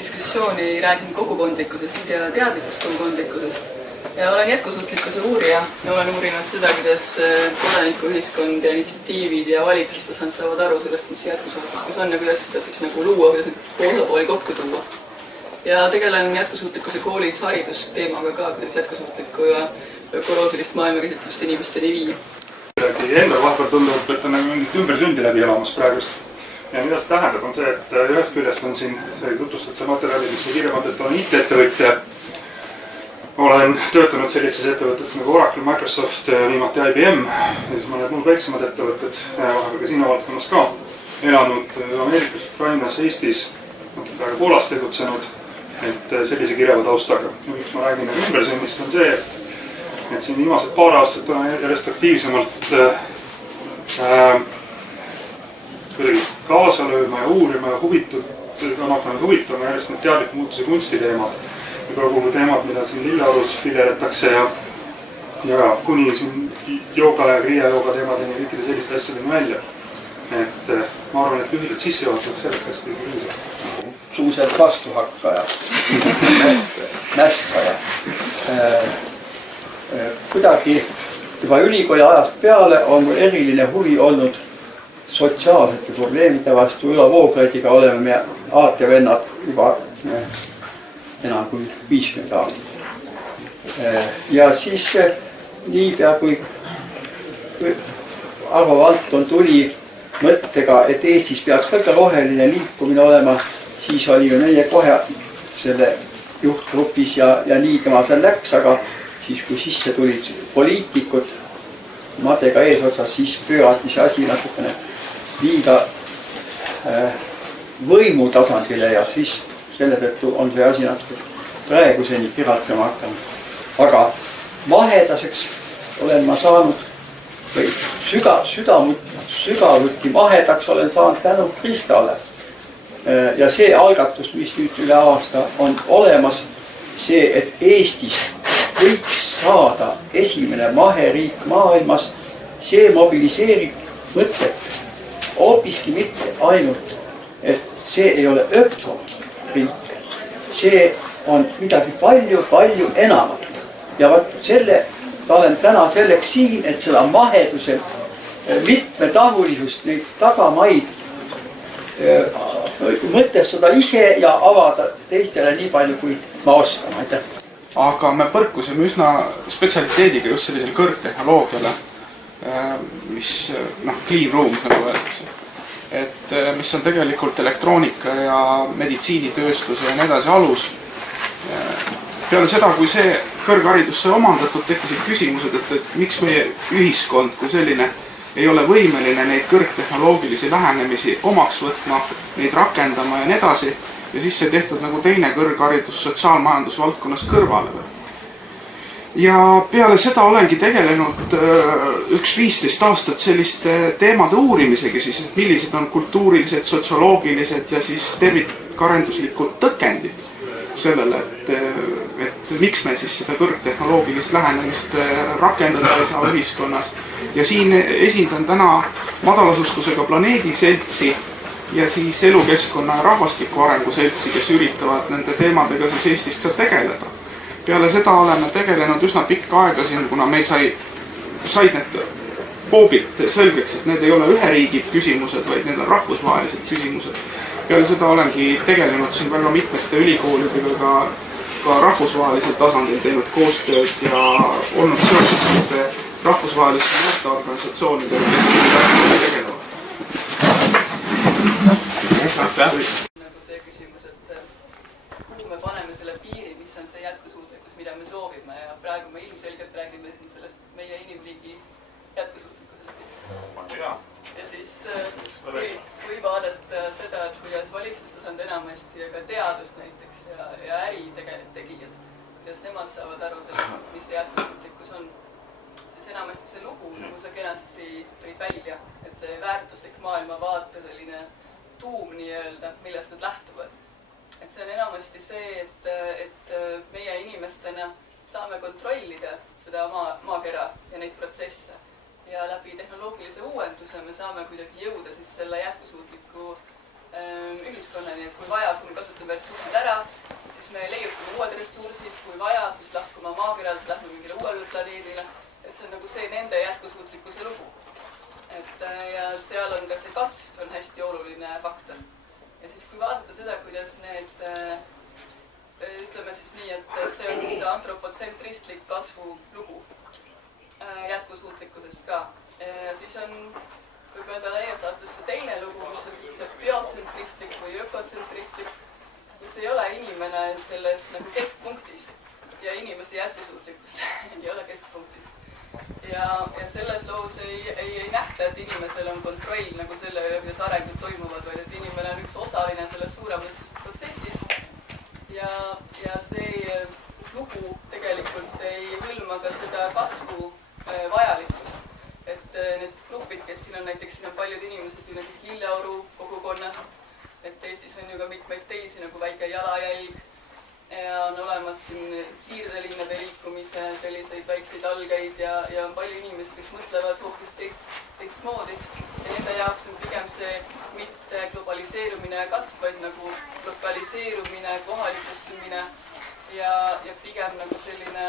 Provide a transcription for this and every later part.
Diskussiooni räägin kogukondlikkusest ja teadlikust kogukondlikkusest. Ja olen jätkusuutlikkuse uurija ja olen uurinud seda, kuidas kodanikuühiskond ja initsiatiivid ja valitsustasand saavad aru sellest, mis jätkusuutlikkus on ja kuidas seda siis nagu luua, kuidas neid osapooli kokku tuua. Ja tegelen jätkusuutlikkuse koolis haridusteemaga ka, kuidas jätkusuutlikku ja ökoloogilist maailmakäsitlust inimesteni viia. Endal vahepeal tundub, et on mingit ümbersündi läbi elamas praegust. Ja mida see tähendab, on see, et ühest küljest on siin tutvustatud materjali, mis on kirjamad, et olen IT-ettevõtja. Olen töötanud sellistes ettevõtetes nagu Oracle, Microsoft, viimati IBM ja siis mõned muud väiksemad ettevõtted, vahepeal ka sinu valdkonnas ka. Elanud Ameerikas, Ukrainas, Eestis, praegu Poolas tegutsenud, et sellise kirjava taustaga. Ja miks ma räägin ümbersünnist on see, et siin viimased paar aastat on järjest aktiivsemalt kuidagi kaasa lööma ja uurima ja huvitama järjest need teadliku muutuse kunstiteemad. Ja kogu teemad, mida siin Lilleorus viljeletakse ja kuni siin jooga ja kriia-jooga teemadeni ja kõikide selliste asjadeni välja. Et ma arvan, et lühidalt sissejuhatuseks sellest hästi kriisa. Suuselt vastuhakkaja, mässaja. Kuidagi juba ülikooli ajast peale on mul eriline huvi olnud sotsiaalsete probleemide vastu. Üla Voogradiga oleme me aatevennad juba enam kui 50 aastat. Ja siis niipea kui Arvo Valton tuli mõttega, et Eestis peaks väga roheline liikumine olema, siis oli ju meie kohe selle juhtgrupis ja nii tema seal läks, aga siis kui sisse tulid poliitikud Madega eesotsas, siis pöörati see asi natukene liiga võimu tasandile ja siis selle tõttu on see asi natuke praeguseni piratsema hakanud. Aga mahedaseks olen ma saanud või sügavuti mahedaks olen saanud tänu Kristale. Ja see algatus, mis nüüd üle aasta on olemas, see, et Eestis võiks saada esimene maheriik maailmas, see mobiliseerib mõtet hoopiski mitte ainult, et see ei ole ökoriik, see on midagi palju enamat. Ja selle ta olen täna selleks siin, et seda maheduse mitmetahulisust, neid tagamaid mõtestada ise ja avada teistele nii palju, kui ma oskan. Aitäh! Aga me põrkusime üsna spetsialiteediga just sellisele kõrgtehnoloogiale, mis clean room nagu öeldakse. Et mis on tegelikult elektroonika ja meditsiinitööstuse ja nii edasi alus. Peale seda, kui see kõrgharidus sai omandatud, tekkisid küsimused, et miks meie ühiskond kui selline ei ole võimeline neid kõrgtehnoloogilisi lähenemisi omaks võtma, neid rakendama ja nii edasi. Ja siis see tehtud nagu teine kõrgharidus sotsiaalmajandusvaldkonnas kõrvale. Ja peale seda olengi tegelenud üks 15 aastat selliste teemade uurimisegi siis, et millised on kultuurilised, sotsioloogilised ja siis tervikarenduslikud tõkendid sellele, et miks me siis seda kõrgtehnoloogilist lähenemist rakendada ei saa ühiskonnas. Ja siin esindan täna madalasustusega planeedi seltsi ja siis elukeskkonna ja rahvastiku arengu seltsi, kes üritavad nende teemadega siis Eestis ka tegeleda. Peale seda oleme tegelenud üsna pikka aega siin, kuna meil said need poobilt selgeks, et need ei ole ühe riigi küsimused, vaid need on rahvusvahelised küsimused. Peale seda olengi tegelenud siin väga mitmete ülikoolidega ka rahvusvahelisel tasandil teinud koostööd ja olnud seotud rahvusvaheliste noorteorganisatsioonidega, kes siin tegelevad. Nagu see küsimus, et kuhu me paneme selle piiri, mis on see jätkusuutlikkus, mida me soovime ja praegu me ilmselgelt räägime sellest meie inimliigi jätkusuutlikkusest. Ja siis või vaadata seda, et kuidas valitsustasand enamasti ja ka teadust näiteks ja äri tegijad, kuidas nemad saavad aru sellest, mis see jätkusuutlikkus on. Siis enamasti see lugu, nagu sa kenasti tõid välja, et see väärtuslik maailmavaateline tuum nii-öelda, millest nad lähtuvad. Et see on enamasti see, et meie inimestena saame kontrollida seda maakera ja neid protsesse. Ja läbi tehnoloogilise uuenduse me saame kuidagi jõuda siis selle jätkusuutliku ühiskonnani, et kui vaja, kui me kasutame ressursid ära, siis me leiutame uued ressursid, kui vaja, siis lahkume maakeralt, lähme mingile uuele planeedile. Et see on nagu see nende jätkusuutlikkuse lugu. Ja seal on ka see kasv on hästi oluline faktor. Ja siis kui vaadata seda, kuidas need, ütleme siis nii, et see on siis see antropotsentristlik kasvu lugu jätkusuutlikkusest ka. Ja siis on võib öelda laias laastus teine lugu, mis on siis see biotsentristlik või ökotsentristlik, kus ei ole inimene selles nagu keskpunktis ja inimese jätkusuutlikkus ei ole keskpunktis. Ja selles loos ei nähta, et inimesel on kontroll nagu selle üle, kuidas arengud toimuvad, vaid et inimene on üks osaline selles suuremas protsessis. Ja see lugu tegelikult ei hõlma ka seda kasvu vajalikkust. Et need grupid, kes siin on, näiteks siin on paljud inimesed ju näiteks Lilleoru kogukonnast, et Eestis on ju ka mitmeid teisi nagu Väike Jalajälg ja on olemas siin siirdelinnade liikumise selliseid väikseid algeid ja on palju inimesi, kes mõtlevad hoopis teistmoodi. Ja nende jaoks on pigem see mitte globaliseerumine ja kasv, vaid nagu lokaliseerumine, kohalikustumine ja pigem nagu selline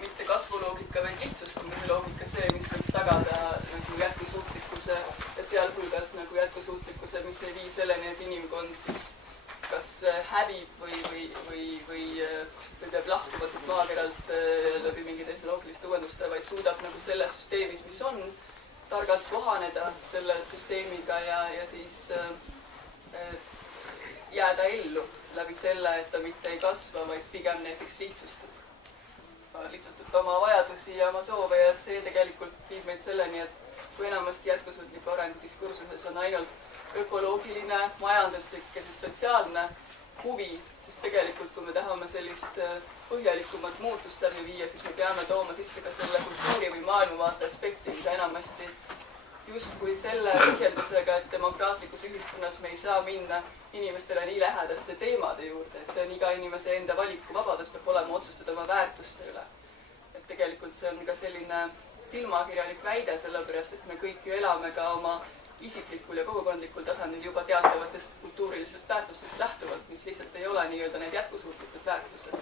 mitte kasvuloogika, vaid lihtsustamise loogika see, mis võiks tagada nagu jätkusuutlikkuse ja sealhulgas nagu jätkusuutlikkuse, mis ei vii selleni, et inimkond siis kas hävib või peab lahkuma siit maakeralt läbi mingi tehnoloogiliste uuenduste, vaid suudab nagu selles süsteemis, mis on, targalt kohaneda selle süsteemiga ja siis jääda ellu läbi selle, et ta mitte ei kasva, vaid pigem näiteks lihtsustab oma vajadusi ja oma soove ja see tegelikult viib meid selleni, et kui enamasti jätkusuutliku arengu diskursuses on ainult ökoloogiline, majanduslik ja siis sotsiaalne huvi, siis tegelikult kui me tahame sellist põhjalikumat muutust läbi viia, siis me peame tooma sisse ka selle kultuuri või maailmavaate aspekti, mida enamasti justkui selle põhjendusega, et demokraatlikus ühiskonnas me ei saa minna inimestele nii lähedaste teemade juurde, et see on iga inimese enda valikuvabadus, peab olema otsustada oma väärtuste üle. Et tegelikult see on ka selline silmakirjalik väide, sellepärast et me kõik ju elame ka oma isiklikul ja kogukondlikul tasandil juba teatavatest kultuurilistest väärtustest lähtuvalt, mis lihtsalt ei ole nii-öelda need jätkusuutlikud väärtused.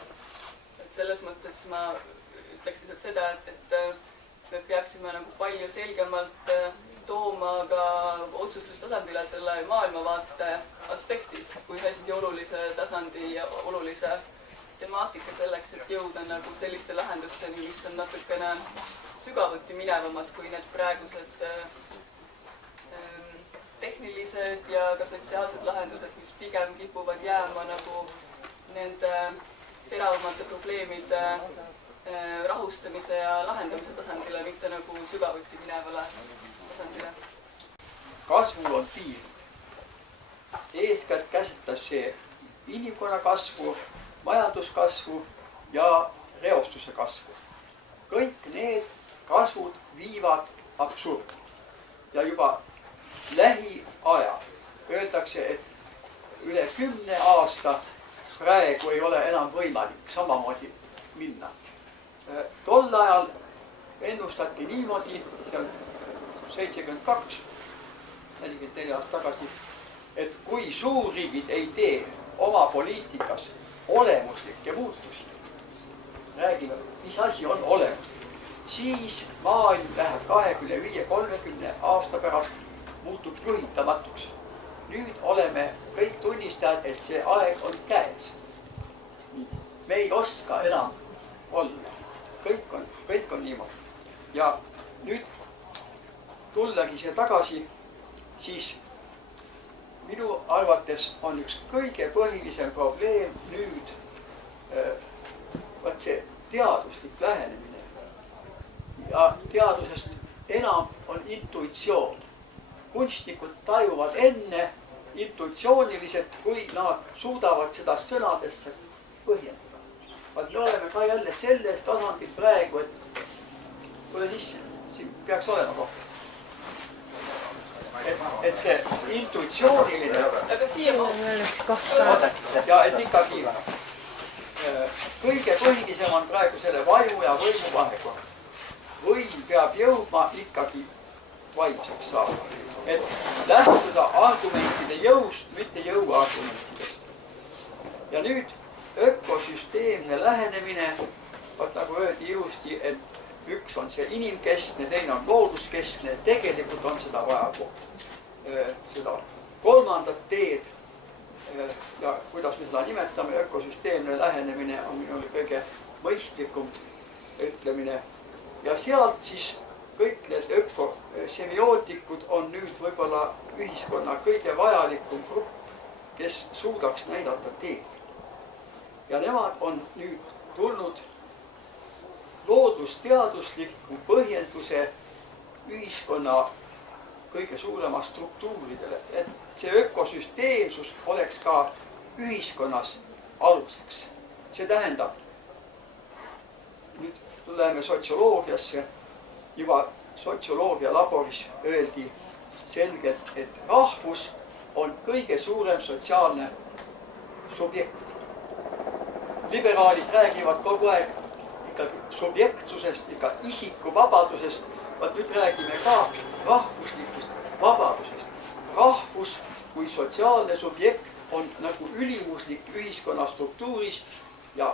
Et selles mõttes ma ütleks lihtsalt seda, et me peaksime nagu palju selgemalt tooma ka otsustustasandile selle maailmavaate aspekti kui hästi olulise tasandi ja olulise temaatika selleks, et jõuda nagu selliste lahendusteni, mis on natukene sügavuti minevamad kui need praegused tehnilised ja ka sotsiaalsed lahendused, mis pigem kipuvad jääma nagu nende teravamate probleemide rahustamise ja lahendamise tasandile, mitte nagu sügavuti minevale tasandile. Kasvul on piir. Eeskätt käsitles see inimkonna kasvu, majanduskasvu ja reostuse kasvu. Kõik need kasvud viivad absurdi. Ja juba lähiaja öeldakse, et üle 10 aasta praegu ei ole enam võimalik samamoodi minna. Tol ajal ennustati niimoodi, see on 72, 44 aastat tagasi, et kui suurriigid ei tee oma poliitikas olemuslikke muutusi, räägime, mis asi on olemuslik, siis maailm läheb 25-30 aasta pärast muutub juhitamatuks. Nüüd oleme kõik tunnistajad, et see aeg on käes. Me ei oska enam olla. Kõik on niimoodi. Ja nüüd tullagi see tagasi, siis minu arvates on üks kõige põhilisem probleem nüüd see teaduslik lähenemine. Ja teadusest enam on intuitsioon. Kunstnikud tajuvad enne intuitsiooniliselt, kui nad suudavad seda sõnadesse põhjendada. Me oleme ka jälle selles tasandil praegu, et tule sisse, siin peaks olema rohkem. Et see intuitsiooniline aga siia ja et ikkagi kõige põhilisem on praegu selle vaimu ja võimu vahekord. Võim peab jõudma ikkagi vaimseks saada. Et lähtuda argumentide jõust, mitte jõuargumentidest. Ja nüüd ökosüsteemne lähenemine, vaat nagu öeldi ilusti, et üks on see inimkeskne, teine on looduskeskne, tegelikult on seda vaja seda kolmandat teed. Ja kuidas me seda nimetame, ökosüsteemne lähenemine on minule kõige mõistlikum ütlemine. Ja sealt siis kõik need ökosemiotikud on nüüd võib-olla ühiskonna kõige vajalikum grupp, kes suudaks näidata teed. Ja nemad on nüüd tulnud loodusteadusliku põhjenduse ühiskonna kõige suurema struktuuridele, et see ökosüsteemsus oleks ka ühiskonnas aluseks. See tähendab, nüüd tuleme sotsioloogiasse, juba sotsioloogia laboris öeldi selgelt, et rahvus on kõige suurem sotsiaalne subjekt. Liberaalid räägivad kogu aeg ikkagi subjektsusest, ikka isikuvabadusest, vaat nüüd räägime ka rahvuslikust vabadusest. Rahvus kui sotsiaalne subjekt on nagu ülimuslik ühiskonna struktuuris ja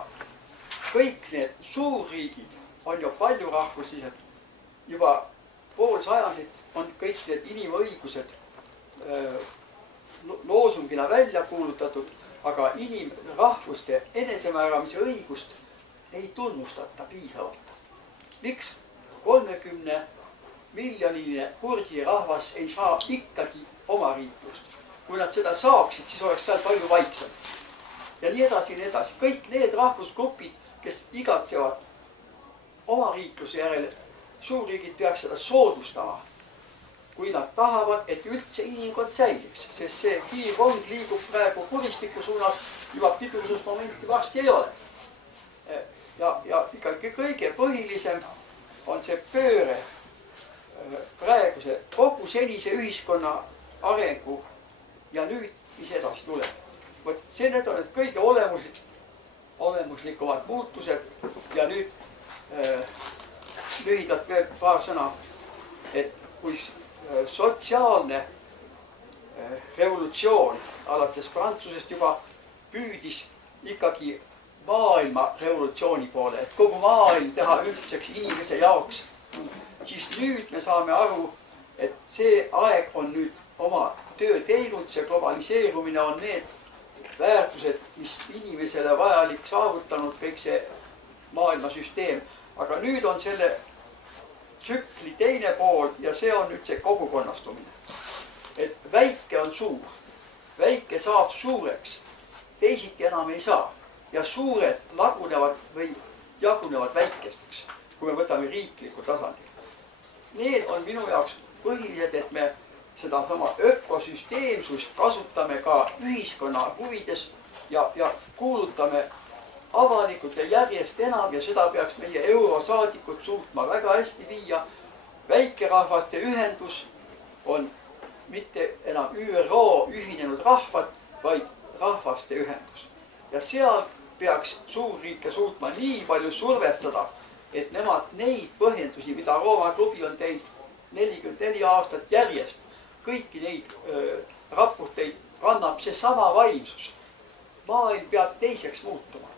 kõik need suurriigid on ju paljurahvuslised. Juba pool sajandit on kõik need inimõigused loosungina välja kuulutatud, aga rahvuste enesemääramise õigust ei tunnustata piisavalt. Miks 30 miljoniline kurdi rahvas ei saa ikkagi oma riiklust? Kui nad seda saaksid, siis oleks seal palju vaiksem. Ja nii edasi, nii edasi. Kõik need rahvusgrupid, kes igatsevad oma riikluse järele, suurriigid peaks seda soodustama, kui nad tahavad, et üldse inimkond säiliks, sest see kiirrong liigub praegu kuristiku suunas, juba pidursusmomenti varsti ei ole. Ja ikkagi kõige põhilisem on see pööre praeguse kogu senise ühiskonna arengu ja nüüd, mis edasi tuleb. Võt see need on need kõige olemuslikumad muutused ja nüüd lühidalt veel paar sõna, et kui sotsiaalne revolutsioon alates Prantsusest juba püüdis ikkagi maailma revolutsiooni poole, et kogu maailm teha ühtseks inimese jaoks, siis nüüd me saame aru, et see aeg on nüüd oma töö teinud, see globaliseerumine on need väärtused, mis inimesele vajalik saavutanud, kõik see maailmasüsteem. Aga nüüd on selle tsükli teine pool ja see on nüüd see kogukonnastumine. Et väike on suur, väike saab suureks, teisiti enam ei saa. Ja suured lagunevad või jagunevad väikesteks, kui me võtame riikliku tasandil. Need on minu jaoks põhilised, et me seda sama ökosüsteemsust kasutame ka ühiskonna huvides ja kuulutame avalikult ja järjest enam ja seda peaks meie eurosaadikud suutma väga hästi viia. Väikerahvaste ühendus on mitte enam ÜRO ühinenud rahvad, vaid rahvaste ühendus. Ja seal peaks suurriike suutma nii palju survestada, et nemad neid põhjendusi, mida Rooma klubi on teinud 44 aastat järjest, kõiki neid raporteid kannab see sama vaimsus. Maailm peab teiseks muutuma.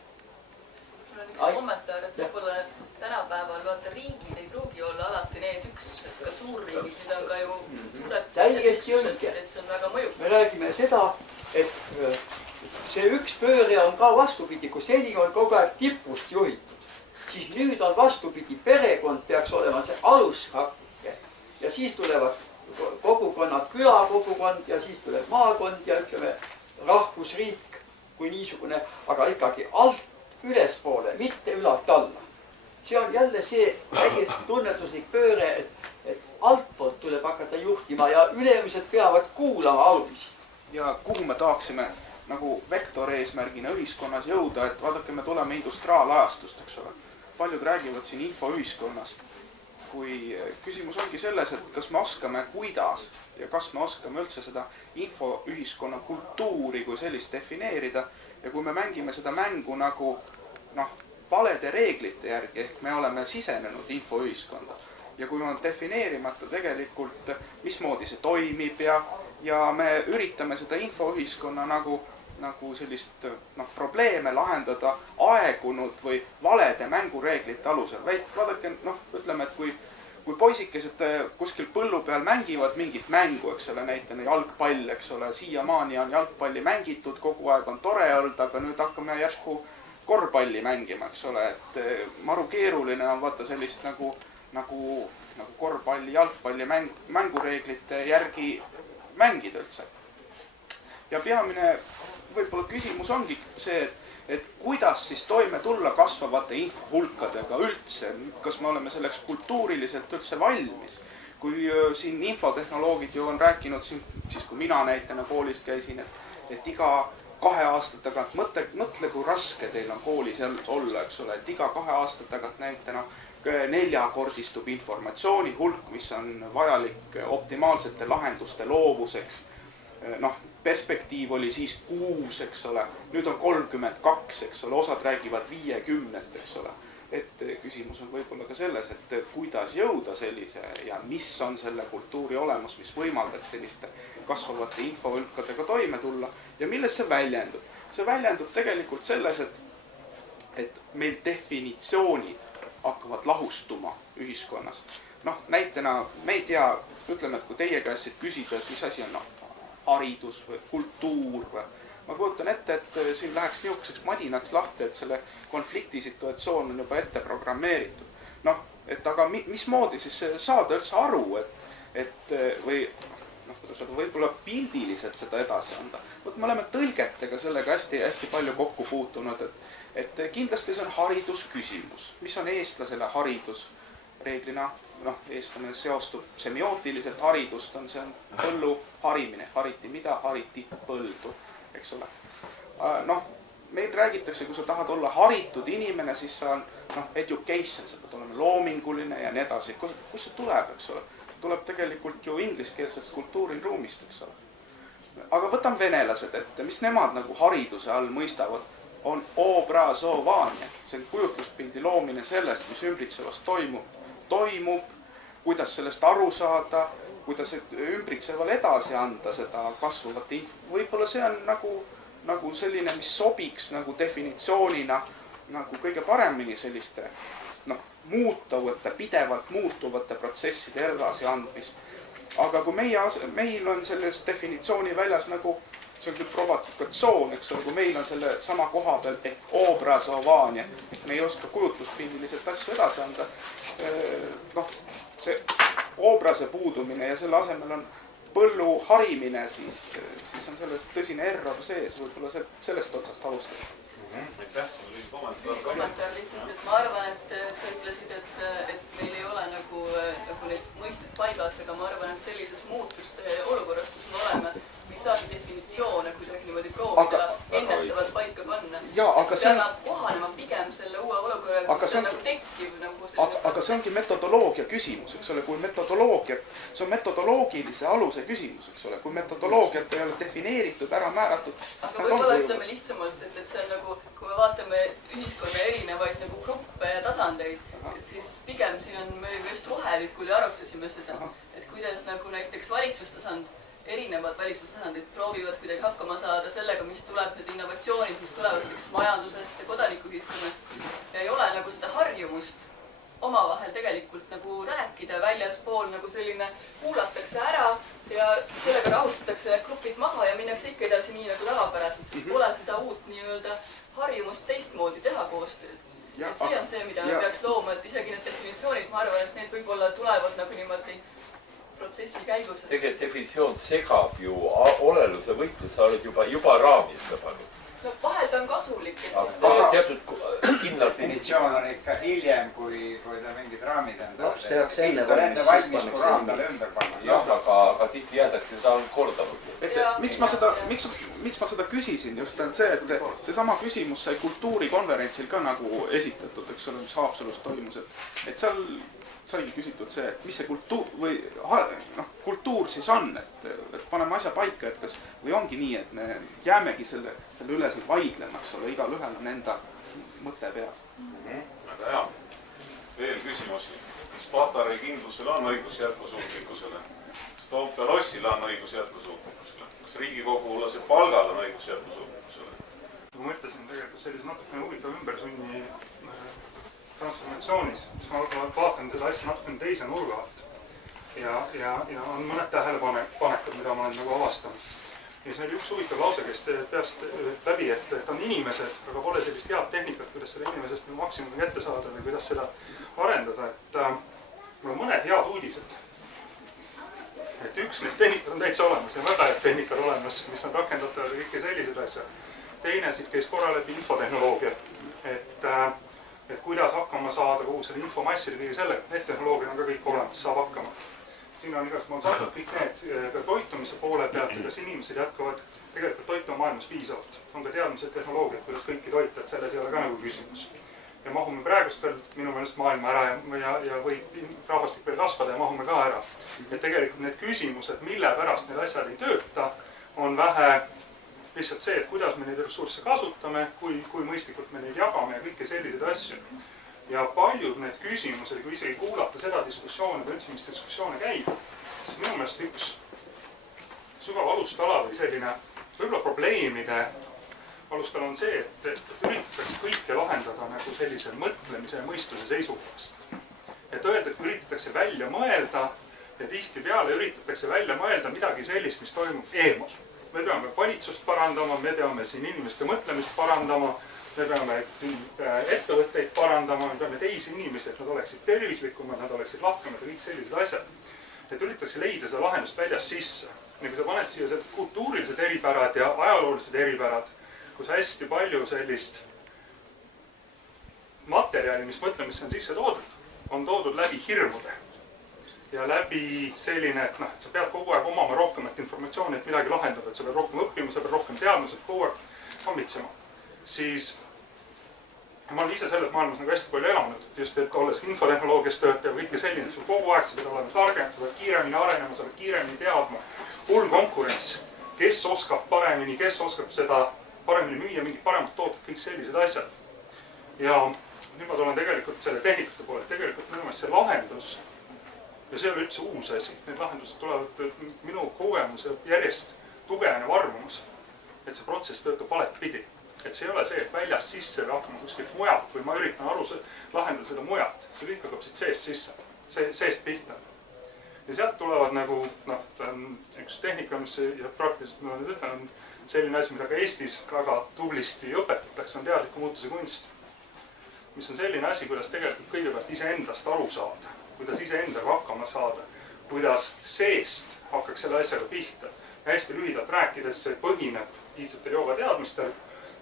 Mul on üks kommentaar, et võib-olla tänapäeval vaata riigid ei pruugi olla alati need üksused, ka suurriigid, need on ka ju suured täiesti õige. Et see on väga mõjub. Me räägime seda, et see üks pööre on ka vastupidi, kui seni on kogu aeg tipust juhitud, siis nüüd on vastupidi, perekond peaks olema see alusrakke ja siis tulevad kogukonnad, külakogukond ja siis tuleb maakond ja ütleme rahvusriik kui niisugune, aga ikkagi alt ülespoole, mitte ülalt alla. See on jälle see täiesti tunnetuslik pööre, et altpoolt tuleb hakata juhtima ja ülemised peavad kuulama alumisi. Ja kuhu me tahaksime nagu vektoreesmärgina ühiskonnas jõuda, et vaadake, me tuleme industriaalajastust, eks ole. Paljud räägivad siin infoühiskonnast, kui küsimus ongi selles, et kas me oskame kuidas ja kas me oskame üldse seda infoühiskonna kultuuri kui sellist defineerida ja kui me mängime seda mängu nagu valede reeglite järgi, ehk me oleme sisenenud infoühiskonda ja kui on defineerimata tegelikult, mismoodi see toimib ja me üritame seda infoühiskonna nagu sellist probleeme lahendada aegunud või valede mängureeglite alusel. Vaadake, ütleme, et kui poisikesed kuskil põllu peal mängivad mingit mängu, eks ole, näitena jalgpall, eks ole, siiamaani on jalgpalli mängitud, kogu aeg on tore olnud, aga nüüd hakkame järsku korvpalli mängima, eks ole, et maru keeruline on vaata sellist nagu korvpalli, jalgpalli mängureeglite järgi mängida üldse. Ja peamine võib-olla küsimus ongi see, et kuidas siis toime tulla kasvavate infohulkadega üldse, kas me oleme selleks kultuuriliselt üldse valmis. Kui siin infotehnoloogid ju on rääkinud siis kui mina näitena koolis käisin, et iga 2 aasta tagant, mõtle kui raske teil on koolis olla, eks ole, et iga 2 aasta tagant näitena 4-kordistub informatsiooni hulk, mis on vajalik optimaalsete lahenduste loovuseks. Perspektiiv oli siis 6, eks ole, nüüd on 32, eks ole, osad räägivad 50, eks ole. Et küsimus on võib-olla ka selles, et kuidas jõuda sellise ja mis on selle kultuuri olemus, mis võimaldaks selliste kasvavate infohulkadega toime tulla ja milles see väljendub. See väljendub tegelikult selles, et meil definitsioonid hakkavad lahustuma ühiskonnas. Näitena me ei tea, ütleme, et kui teie käest küsida, et mis asi on haridus või kultuur või. Ma kujutan ette, et siin läheks niisuguseks madinaks lahti, et selle konflikti situatsioon on juba ette programmeeritud. Et aga mismoodi siis saada üldse aru, et või võib-olla pildiliselt seda edasi anda. Me oleme tõlgetega sellega hästi palju kokku puutunud, et kindlasti see on haridusküsimus. Mis on eestlasele haridus? Reeglina, eestlane seostub semiootiliselt haridust, see on põllu harimine. Hariti mida? Hariti põldu, eks ole. Meil räägitakse, kui sa tahad olla haritud inimene, siis sa on education, sa pead olema loominguline ja nii edasi. Kus see tuleb, eks ole? Tuleb tegelikult ju ingliskeelsest kultuuriruumist, eks ole. Aga võtan venelased ette, mis nemad nagu hariduse all mõistavad, on obrazovanje. See on kujutluspildi loomine sellest, mis ümbritsevast toimub, kuidas sellest aru saada, kuidas ümbritseval edasi anda seda kasvavat info. Võib-olla see on nagu selline, mis sobiks nagu definitsioonina nagu kõige paremini selliste muutuvate, pidevalt muutuvate protsesside edasi andmist. Aga kui meil on selles definitsiooni väljas nagu, see on küll provokatsioon, eks ole, kui meil on selle sama koha peal ehk obrazovanje, me ei oska kujutluspildiliselt asju edasi anda, see obrase puudumine ja selle asemel on põllu harimine, siis on sellest tõsine error sees, võib-olla sellest otsast alustada. Aitäh, see oli kommentaar lihtsalt, et ma arvan, et sa ütlesid, et meil ei ole nagu need mõisted paigas, aga ma arvan, et sellises muutuste olukorras, kus me oleme, me ei saagi definitsioone kuidagi niimoodi proovida ennetavalt paika panna. Peame kohanema pigem selle uue olukorra, kus see on nagu tekkiv. Aga see ongi metodoloogia küsimus, eks ole, kui metodoloogiat, see on metodoloogilise aluse küsimus, eks ole, kui metodoloogiat ei ole defineeritud, ära määratud. Aga võib-olla ütleme lihtsamalt, et see on nagu, kui me vaatame ühiskonna erinevaid nagu gruppe ja tasandeid, et siis pigem siin on meil just rohelikul ja arutasime seda, et kuidas nagu näiteks valitsustasand, erinevad valitsustasandid proovivad kuidagi hakkama saada sellega, mis tuleb need innovatsioonid, mis tulevad majandusest ja kodanikuühiskonnast ja ei ole nagu seda harjumust omavahel tegelikult nagu rääkida väljaspool nagu selline kuulatakse ära ja sellega rahustatakse need grupid maha ja minnakse ikka edasi nii nagu tavapäraselt, siis pole seda uut nii-öelda harjumust teistmoodi teha koostööd. Et see on see, mida me peaks looma, et isegi need definitsioonid, ma arvan, et need võib-olla tulevad nagu niimoodi protsessi käigus. Tegelikult definitsioon segab ju oleluse võitlus, sa oled juba raamist lõpanud. No vahel ta on kasulik, et siis... Teatud kindlalt... Definitsioon on ikka hiljem, kui ta mingid raamid on. Tehakse enne valmis, kui raam talle ümber panna. Jah, aga tihti jäädakse seda on kordanud. Miks ma seda küsisin just on see, et see sama küsimus sai kultuurikonverentsil ka nagu esitatud, eks ole, mis Haapsalus toimus, et seal saigi küsitud see, et mis see kultuur siis on, et paneme asja paika, et kas või ongi nii, et me jäämegi selle üleselt vaidlema, eks ole, igal ühel on enda mõte peas. Väga hea. veel küsimus. Kas Patarei kindlusel on õigus jätkusuutlikkusele? Kas Toompea lossil on õigus jätkusuutlikkusele? Kas Riigikogulase palgal on õigus jätkusuutlikkusele? Ma mõtlesin tegelikult sellise natukene huvitav ümbersunni transformatsioonis, siis ma vaatan seda asja natukene teise nurga alt. Ja on mõned tähelepanekud, mida ma olen nagu avastanud. Ja see oli üks huvitav lause, kes peast läbi, et on inimesed, aga pole sellist head tehnikat, kuidas selle inimesest maksimumi kätte saada või kuidas seda arendada. Et on mõned head uudised. Et üks need tehnikad on täitsa olemas ja väga head tehnikad olemas, mis on rakendatavad ja kõike sellised asjad. Teine siit käis korra läbi infotehnoloogia. Et kuidas hakkama saada kogu selle infomassile kõige sellega. Need tehnoloogia on ka kõik olemas, saab hakkama. Siin on igast Monsantot kõik need ka toitumise poole pealt, kas inimesed jätkavad tegelikult toituma maailmas piisavalt. On ka teadmised tehnoloogiad, kuidas kõiki toita, et selles ei ole ka nagu küsimus. Ja mahume praegust veel minu meelest maailma ära ja võib rahvastik veel kasvada ja mahume ka ära. Et tegelikult need küsimused, mille pärast need asjad ei tööta, on vähe lihtsalt see, et kuidas me neid ressursse kasutame, kui mõistlikult me neid jagame ja kõike selliseid asju. Ja paljud need küsimused, kui isegi kuulata seda diskussioone või üldse, mis diskussioone käib, siis minu meelest üks sügav alustala või selline võib-olla probleemide alustala on see, et üritatakse kõike lahendada nagu sellise mõtlemise ja mõistuse seisukohast. Et öelda, et üritatakse välja mõelda ja tihtipeale üritatakse välja mõelda midagi sellist, mis toimub eemal. Me peame valitsust parandama, me peame siin inimeste mõtlemist parandama, me peame siin ettevõtteid parandama, me peame teisi inimesi, et nad oleksid tervislikumad, nad oleksid lahkemad ja kõik sellised asjad. Et üritatakse leida seda lahendust väljast sisse. Ja kui sa paned siia kultuurilised eripärad ja ajaloolised eripärad, kus hästi palju sellist materjali, mis mõtlemisse on sisse toodud, on toodud läbi hirmude. Ja läbi selline, et sa pead kogu aeg omama rohkemat informatsiooni, et midagi lahendada, et sa pead rohkem õppima, sa pead rohkem teadma, sa pead kogu aeg kammitsema. Siis ma olen ise selles maailmas nagu hästi palju elanud, just et olles infotehnoloogias töötaja või kõike selline, sul kogu aeg sa pead olema targem, sa pead kiiremini arenema, sa pead kiiremini teadma. Hull konkurents, kes oskab paremini, kes oskab seda paremini müüa, mingid paremad tooted, kõik sellised asjad. Ja nüüd ma tulen tegelikult selle tehnikute poole, tegelikult minu meelest see lahendus. Ja see oli üldse uus asi. Need lahendused tulevad minu kogemus ja järjest tugenev arvamus, et see protsess töötab valet pidi. Et see ei ole see, et väljast sisse või hakkama kuskilt mujalt või ma üritan lahendada seda mujalt. See kõik hakkab siit seest sisse, seest pihta. Ja sealt tulevad nagu üks tehnika, mis ja praktiliselt ma nüüd ütlen, on selline asi, mida ka Eestis väga tublisti õpetatakse, on teadliku muutuse kunst. Mis on selline asi, kuidas tegelikult kõigepealt iseendast aru saada. Kuidas iseendaga hakkama saada, kuidas seest hakkaks selle asjaga pihta. Ja hästi lühidalt rääkides see põhineb iidsete jooga teadmistel,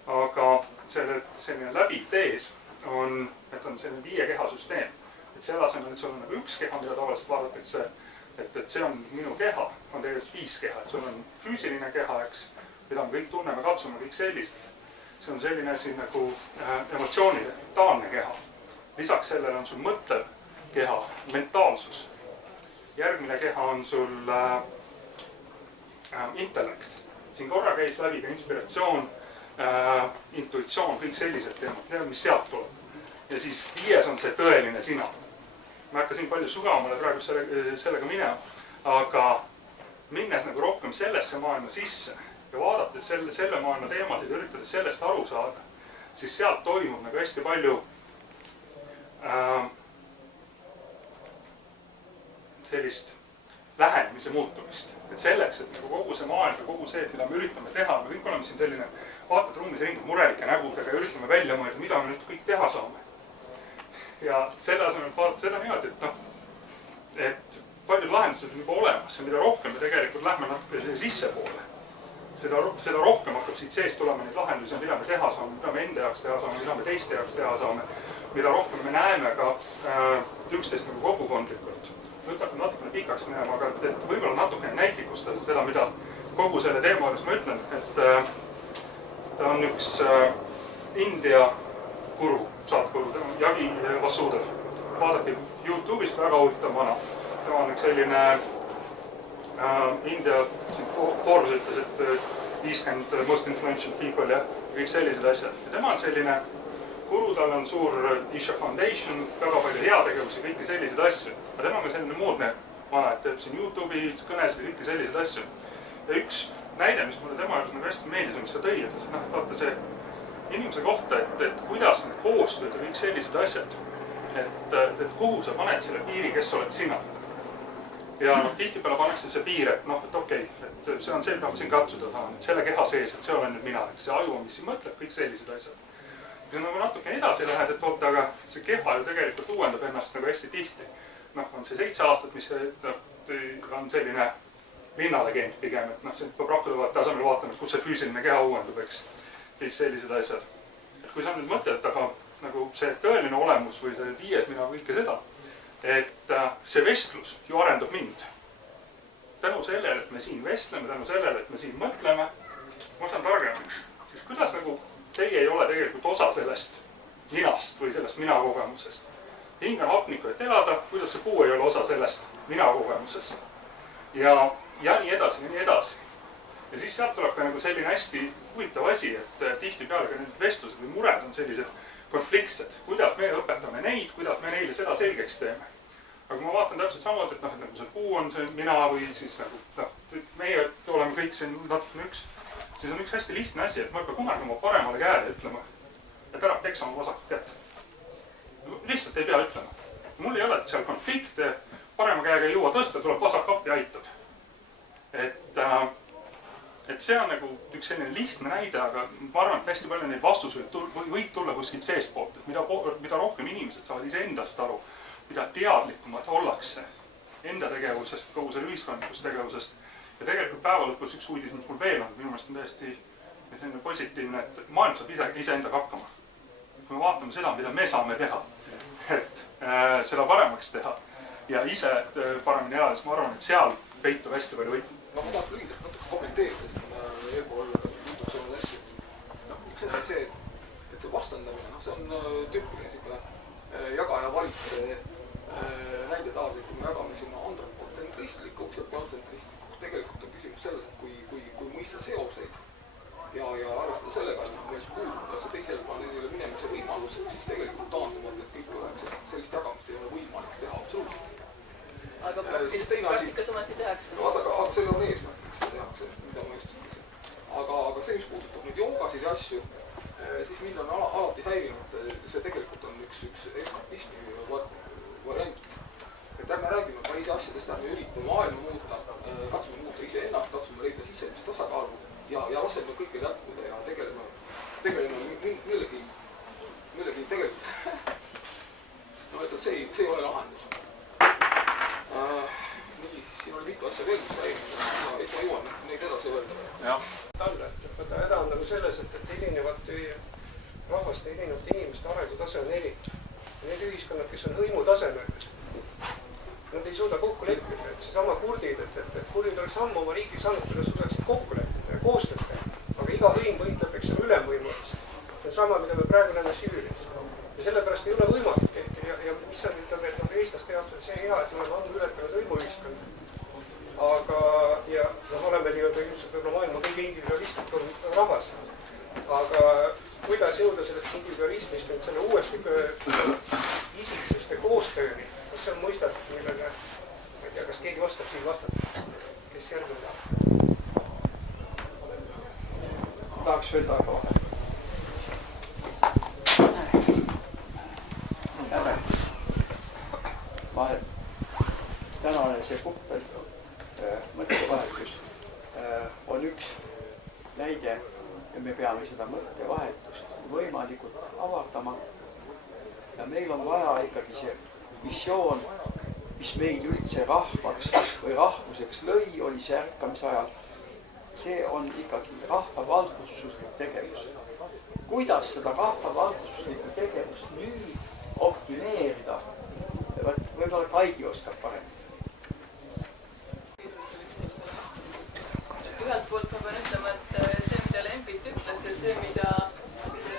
aga selline läbiv tees on, et on selline 5 keha süsteem. Et selle asemel, et sul on nagu üks keha, mida tavaliselt vaadatakse, et see on minu keha, on tegelikult 5 keha. Et sul on füüsiline keha, eks, mida me kõik tunneme, katsume kõik sellised. See on selline asi nagu emotsioonide mentaalne keha. Lisaks sellele on sul mõtlev keha, mentaalsus. Järgmine keha on sul intellekt. Siin korra käis läbi ka inspiratsioon, intuitsioon, kõik sellised teemad, mis sealt tuleb. Ja siis 5 on see tõeline sina. Ma hakka siin palju sügavamale praegu sellega minema, aga minnes nagu rohkem sellesse maailma sisse ja vaadates selle maailma teemasid ja üritades sellest aru saada, siis sealt toimub nagu hästi palju sellist lähenemise muutumist. Et selleks, et nagu kogu see maailm ja kogu see, mida me üritame teha, me kõik oleme siin selline vaatad ruumis ringi murelike nägudega ja üritame välja mõelda, mida me nüüd kõik teha saame. Ja selle asemel vaadata seda niimoodi, et paljud lahendused on juba olemas ja mida rohkem me tegelikult lähme natuke sisse poole, seda rohkem hakkab siit seest tulema neid lahendusi, mida me teha saame, mida me enda jaoks teha saame, mida me teiste jaoks teha saame, mida rohkem me näeme ka üksteist nagu kogukondlikult. Nüüd hakkab natukene pikaks minema, aga et võib-olla natukene näitlikustada seda, mida kogu selle teema juures ma ütlen, et ta on üks India guru, saatkuru, tema on Yagi Vasudev. Vaadake YouTube'ist väga huvitav vana. Tema on üks selline India Forbes ütles, et 50 most influential people ja kõik sellised asjad. Ja tema on selline guru, tal on suur Isha Foundation, väga palju heategevusi, kõiki selliseid asju. aga tema on ka selline moodne vana, et teeb siin YouTube'i kõnesid ja kõiki selliseid asju. Ja üks näide, mis mulle tema juures nagu hästi meeldis, mis ta tõi, et vaata see inimese kohta, et kuidas need koostööd ja kõik sellised asjad, et kuhu sa paned selle piiri, kes oled sina. Ja tihtipeale pannakse see piir, et et okei, et see on see, mida ma siin katsuda tahan, et selle keha sees, et see olen nüüd mina, see aju on, mis siin mõtleb, kõik sellised asjad. Kui nagu natuke edasi lähed, et oota, aga see keha ju tegelikult uuendab ennast nagu hästi tihti. On see 7 aastat, mis on selline linnalegend pigem, et see peab rakkuda tasemel vaatama, kus see füüsiline keha uuendub, eks. Kõik sellised asjad. Et kui sa nüüd mõtled, aga nagu see tõeline olemus või see 5 mina kõike seda, et see vestlus ju arendab mind. Tänu sellele, et me siin vestleme, tänu sellele, et me siin mõtleme, ma saan targemaks. Siis kuidas nagu teie ei ole tegelikult osa sellest minast või sellest mina kogemusest? Hing on hapnikku, et elada, kuidas see puu ei ole osa sellest mina kogemusest. Ja nii edasi, ja nii edasi. Ja siis sealt tuleb ka nagu selline hästi huvitav asi, et tihti peale ka need vestlused või mured on sellised konfliktsed. Kuidas me õpetame neid, kuidas me neile seda selgeks teeme. Aga kui ma vaatan täpselt samamoodi, et nagu see puu on see mina või siis nagu meie oleme kõik siin natukene üks, siis on üks hästi lihtne asi, et ma ei pea kunagi oma paremale käele ütlema, et ära peksa oma vasakut kätt. Lihtsalt ei pea ütlema. Mul ei ole, et seal konflikte, parema käega ei jõua tõsta, tuleb vasak appi ja aitab. Et see on nagu üks selline lihtne näide, aga ma arvan, et hästi palju neid vastuseid võib tulla kuskilt seestpoolt, et mida rohkem inimesed saavad iseendast aru, mida teadlikumad ollakse enda tegevusest, kogu selle ühiskondlikust tegevusest. Ja tegelikult päeva lõpus üks uudis, mis mul veel on, minu meelest on täiesti selline positiivne, et maailm saab iseendaga hakkama. Kui me vaatame seda, mida me saame teha, et seda paremaks teha ja ise paremini elades, ma arvan, et seal peitub hästi palju võitu. Ma tahaks lühidalt natuke kommenteerida eelpool tutvustunud asju. Üks asi on see, et see vastandamine, see on tüüpiline jaga ja valitse näide taas, et kui me jagame sinna antropotsentristikuks ja kontsentristlikuks, tegelikult on küsimus selles, et kui mõista seoseid ja arvestada sellega, et meil puudub ka see teisele planeedile minemise võimalus, siis tegelikult taanduvalt, et kõik üheks, et sellist jagamist ei ole võimalik teha absoluutselt. Aga praktikas ometi tehakse. Aga selle on eesmärk, miks seda tehakse, mida ma just ütlesin. Aga see, mis puudutab nüüd joogasid ja asju, siis mind on alati häirinud, see tegelikult on üks eskapismi variant. Et ärme räägime paisi asjadest, ärme üritame maailma muuta, katsume muuta iseennast, katsume leida sisemist tasakaalu ja laseme kõigil jätkuda ja tegeleme millegi tegelikult. No et see ei ole lahendus. Nii, siin oli mitu asja veel, mis räägime, eks ma jõuan neid edasi öelda. Talle, et häda on nagu selles, et erinevate rahvaste, erinevate inimeste arengutase on eri. Need ühiskonnad, kes on hõimu tasemel, nad ei suuda kokku leppida, et seesama kurdid, et kurdid oleks ammu oma riigi saanud, kui nad suudaksid kokku leppida ja koostööd teha. Aga iga hõim võitleb, eks on ülemvõimulist. See on sama, mida me praegu näeme Süürias. Ja sellepärast ei ole võimalik. Ja mis on, ütleme, et eestlaste jaoks on see hea, et me oleme ammu ületanud hõimuühiskond. Aga, ja oleme nii-öelda ilmselt võib-olla maailma kõige individualistlikum rahvas. Aga kuidas jõuda sellest individualismist nüüd selle uuesti isiksuste koostööni? See on mõistatud, millega, ma ei tea, kas keegi oskab siin vastata, kes järgmine tahab. Tahaks öelda aga vahe. Tänane see puhvel mõttevahetus on üks näide ja me peame seda mõttevahetust võimalikult avardama. Ja meil on vaja ikkagi see missioon, mis meil üldse rahvaks või rahvuseks lõi, oli see ärkamise ajal. See on ikkagi rahvavalgustuslik tegevus. Kuidas seda rahvavalgustuslikku tegevust nüüd optimeerida? Võib-olla Kaidi oskab paremini. Ühelt poolt ma pean ütlema, et see, mida Lembit ütles ja see, mida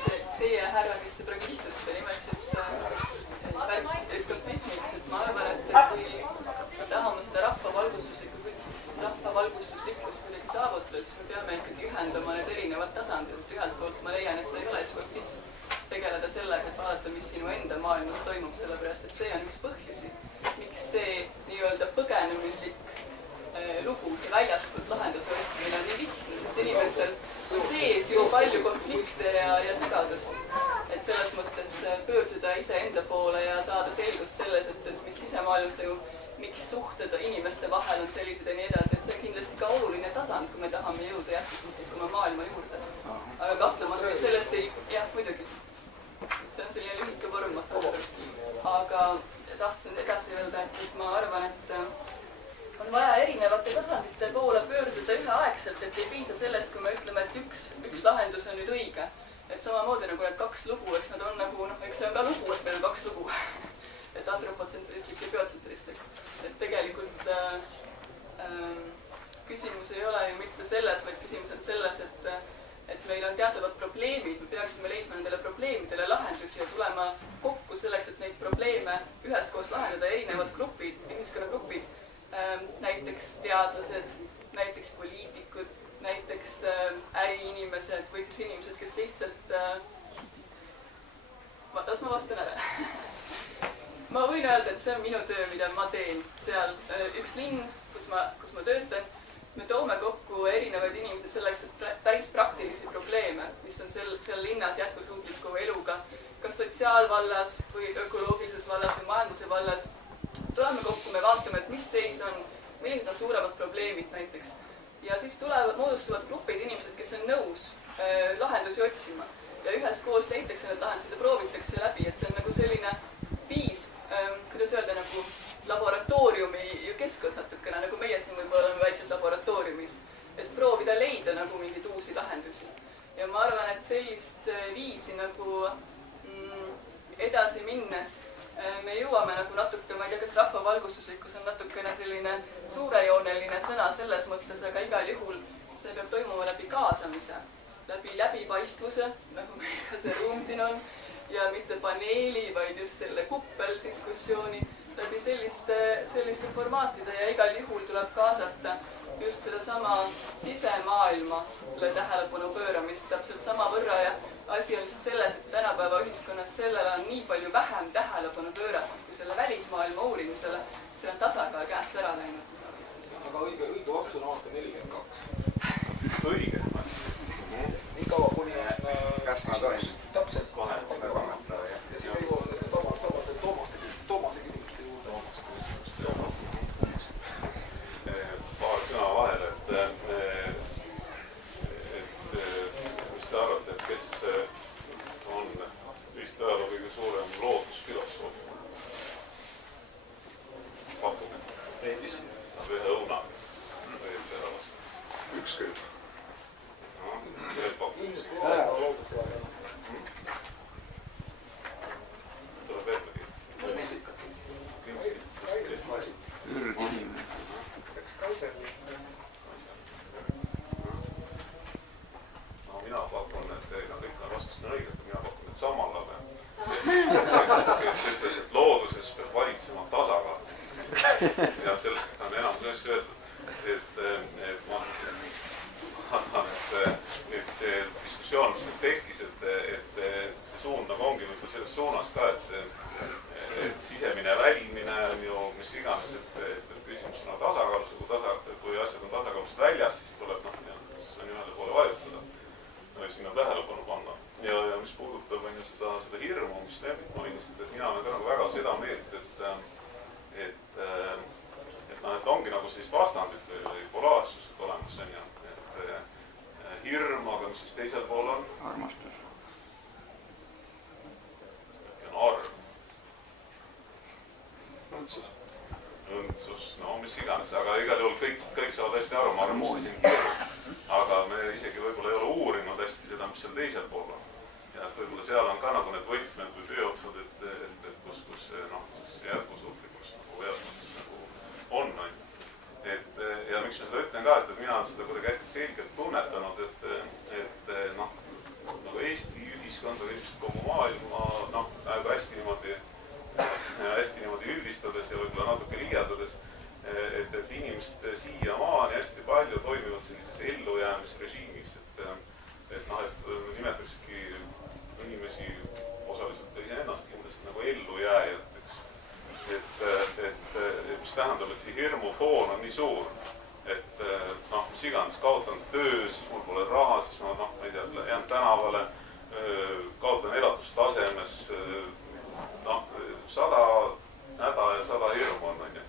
see teie härra, kes te praegu istute, nimetasid eskapismiks, et ma arvan, et kui me tahame seda rahvavalgustuslikkust kuidagi saavutada, siis me peame ikkagi ühendama need erinevad tasandid. Ühelt poolt ma leian, et see ei ole eskapism. tegeleda sellega, et vaadata, mis sinu enda maailmas toimub, sellepärast et see on üks põhjusi, miks see nii-öelda põgenemislik lugu, see väljaspoolt lahenduse otsimine on nii lihtne, sest inimestel on sees ju palju konflikte ja segadust. Et selles mõttes pöörduda iseenda poole ja saada selgust selles, et mis sisemaailmas toimub, miks suhted inimeste vahel on sellised ja nii edasi, et see on kindlasti ka oluline tasand, kui me tahame jõuda jätkusuutlikuma maailma juurde. Aga kahtlemata sellest ei, jah, muidugi. See on selline lühike vorm, ma saan aru. Aga tahtsin edasi öelda, et ma arvan, et on vaja erinevate tasandite poole pöörduda üheaegselt, et ei piisa sellest, kui me ütleme, et üks lahendus on nüüd õige. Et samamoodi nagu need kaks lugu, eks nad on nagu, eks see on ka lugu, et meil on kaks lugu. Et antropotsentristlik ja biotsentristik. Et tegelikult küsimus ei ole ju mitte selles, vaid küsimus on selles, et meil on teatavad probleemid, me peaksime leidma nendele probleemidele lahendusi ja tulema kokku selleks, et neid probleeme üheskoos lahendada erinevad grupid, ühiskonnagrupid, näiteks teadlased, näiteks poliitikud, näiteks äriinimesed või siis inimesed, kes lihtsalt... Las ma vastan ära. Ma võin öelda, et see on minu töö, mida ma teen seal üks linn, kus ma töötan. Me toome kokku erinevaid inimesi selleks, et päris praktilisi probleeme, mis on seal linnas jätkusuutliku eluga, kas sotsiaalvallas või ökoloogilises vallas või majanduse vallas. Tuleme kokku, me vaatame, et mis seis on, millised on suuremad probleemid näiteks. Ja siis moodustuvad grupid inimesed, kes on nõus lahendusi otsima. Ja üheskoos leitakse need lahendused ja proovitakse läbi, et see on nagu selline viis, kuidas öelda, nagu laboratooriumi keskkond natukene, nagu meie siin võib-olla oleme väikses laboratooriumis, et proovida leida nagu mingeid uusi lahendusi. Ja ma arvan, et sellist viisi nagu edasi minnes me jõuame nagu natuke, ma ei tea, kas rahvavalgustuslikkus on natukene selline suurejooneline sõna selles mõttes, aga igal juhul see peab toimuma läbi kaasamise, läbi läbipaistvuse, nagu meil ka see ruum siin on, ja mitte paneeli, vaid just selle kuppeldiskussiooni, läbi selliste formaatide ja igal juhul tuleb kaasata just sedasama sisemaailmale tähelepanu pööramist täpselt sama võrra ja asi on lihtsalt selles, et tänapäeva ühiskonnas sellele on nii palju vähem tähelepanu pööratud kui selle välismaailma uurimisele, see on tasakaal käest ära läinud. Aga õige vastus on aasta 42. Õige. Nii kaua kuni kas ma tohin? Täpselt. Ja siin jõuavad Toomase küsimuste juurde. Paar sõna vahel, et mis te arvate, et kes on Eesti ajaloo kõige suurem loodusfilosoof? Pakkuge. Eestis? Ühe õuna, kes võid ära vasta. Üks küll. Ühed pakkumise. Tuleb veel mõni. Kinski. Ürgisimene. No mina pakun, et kõik on vastused õiged, mina pakun, et Samal Labe, kes ütles, et looduses peab valitsema tasakaal. Ja sellega on enamus asju öeldud, et ma arvan, et see diskussioon, mis nüüd tekkis, et see suund nagu ongi võib-olla selles suunas ka, et sisemine ja välimine on ju mis iganes, et küsimus on tasakaalus, kui asjad on tasakaalust väljas, siis tuleb siis on ühele poole vajutada, sinna tähelepanu panna. Ja mis puudutab seda hirmu, mis Lembit mainisid, et mina olen ka nagu väga seda meelt, et ongi nagu sellist vastandit või polaarsused olemas, et hirm, aga mis siis teisel pool on? Armastus. On arv. Õndsus, no mis iganes, aga igal juhul kõik saavad hästi aru, ma arvan, mis siin hirm. Aga me isegi võib-olla ei ole uurinud hästi seda, mis seal teisel pool on. Ja võib-olla seal on ka nagu need võtmed või tööotsad, et kus siis jätkusuutlikkus nagu heas mõttes nagu on. Ja miks ma seda ütlen ka, et mina olen seda kuidagi hästi selgelt tunnetanud, et nagu Eesti ühiskond või ilmselt kogu maailma väga hästi niimoodi üldistades ja võib-olla natuke liialdades, et inimesed siiamaani hästi palju toimivad sellises ellujäämisrežiimis, et nimetaksegi inimesi see hirmufoon on nii suur, et noh, mis iganes, kaotan töö, siis mul pole raha, siis ma noh, ma ei tea, jään tänavale, kaotan elatustasemes, noh, 100 häda ja 100 hirmu on, onju.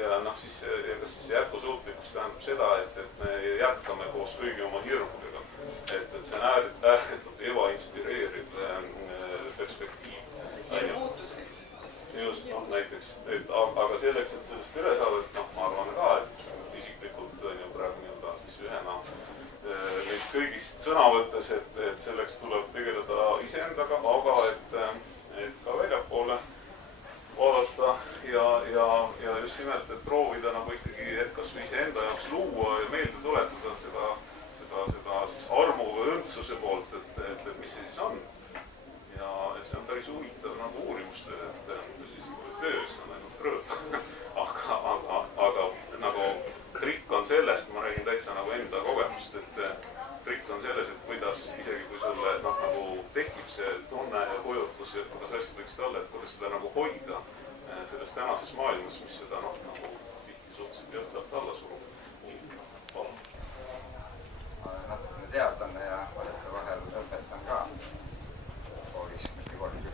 Ja noh, siis jätkusuutlikkus tähendab seda, et me jätkame koos kõigi oma hirmudega. Et see on ääretult ebainspireeriv perspektiiv. Muutuseks. Just, noh, näiteks, aga selleks, et sellest üle saada, et noh, ma arvan ka, et isiklikult on ju praegu nii-öelda siis ühena neid kõigist sõna võttes, et selleks tuleb tegeleda iseendaga, aga et ka väljapoole vaadata ja just nimelt, et proovida nagu ikkagi, et kas või iseenda jaoks luua ja meelde tuletada seda siis armu või õndsuse poolt, et mis see siis on. Ja see on päris huvitav nagu uurimustöö, et siis töös on ainult rõõm. Aga nagu trikk on sellest, ma räägin täitsa nagu enda kogemust, et trikk on selles, et kuidas isegi kui sulle nagu tekib see tunne ja kujutlus, et kuidas asjad võiksid olla, et kuidas seda nagu hoida selles tänases maailmas, mis seda nagu tihti suhteliselt jõhkralt alla surub. Palun. Ma olen natukene teadlane ja valete vahel õpetan ka koolis, mitte koolis,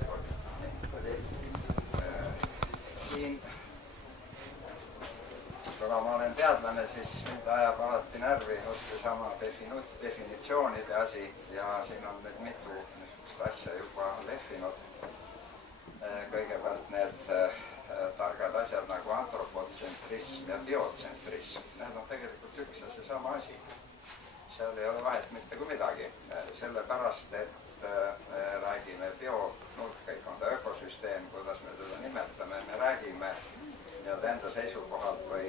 siin, kuna ma olen teadlane, siis mind ajab alati närvi seesama definitsioonide asi ja siin on nüüd mitu niisugust asja juba lehvinud. Kõigepealt need targad asjad nagu antropotsentrism ja biotsentrism. Need on tegelikult üks ja seesama asi. Seal ei ole vahet mitte kui midagi. Sellepärast, et me räägime kõik on ta ökosüsteem, kuidas me teda nimetame, me räägime enda seisukohalt või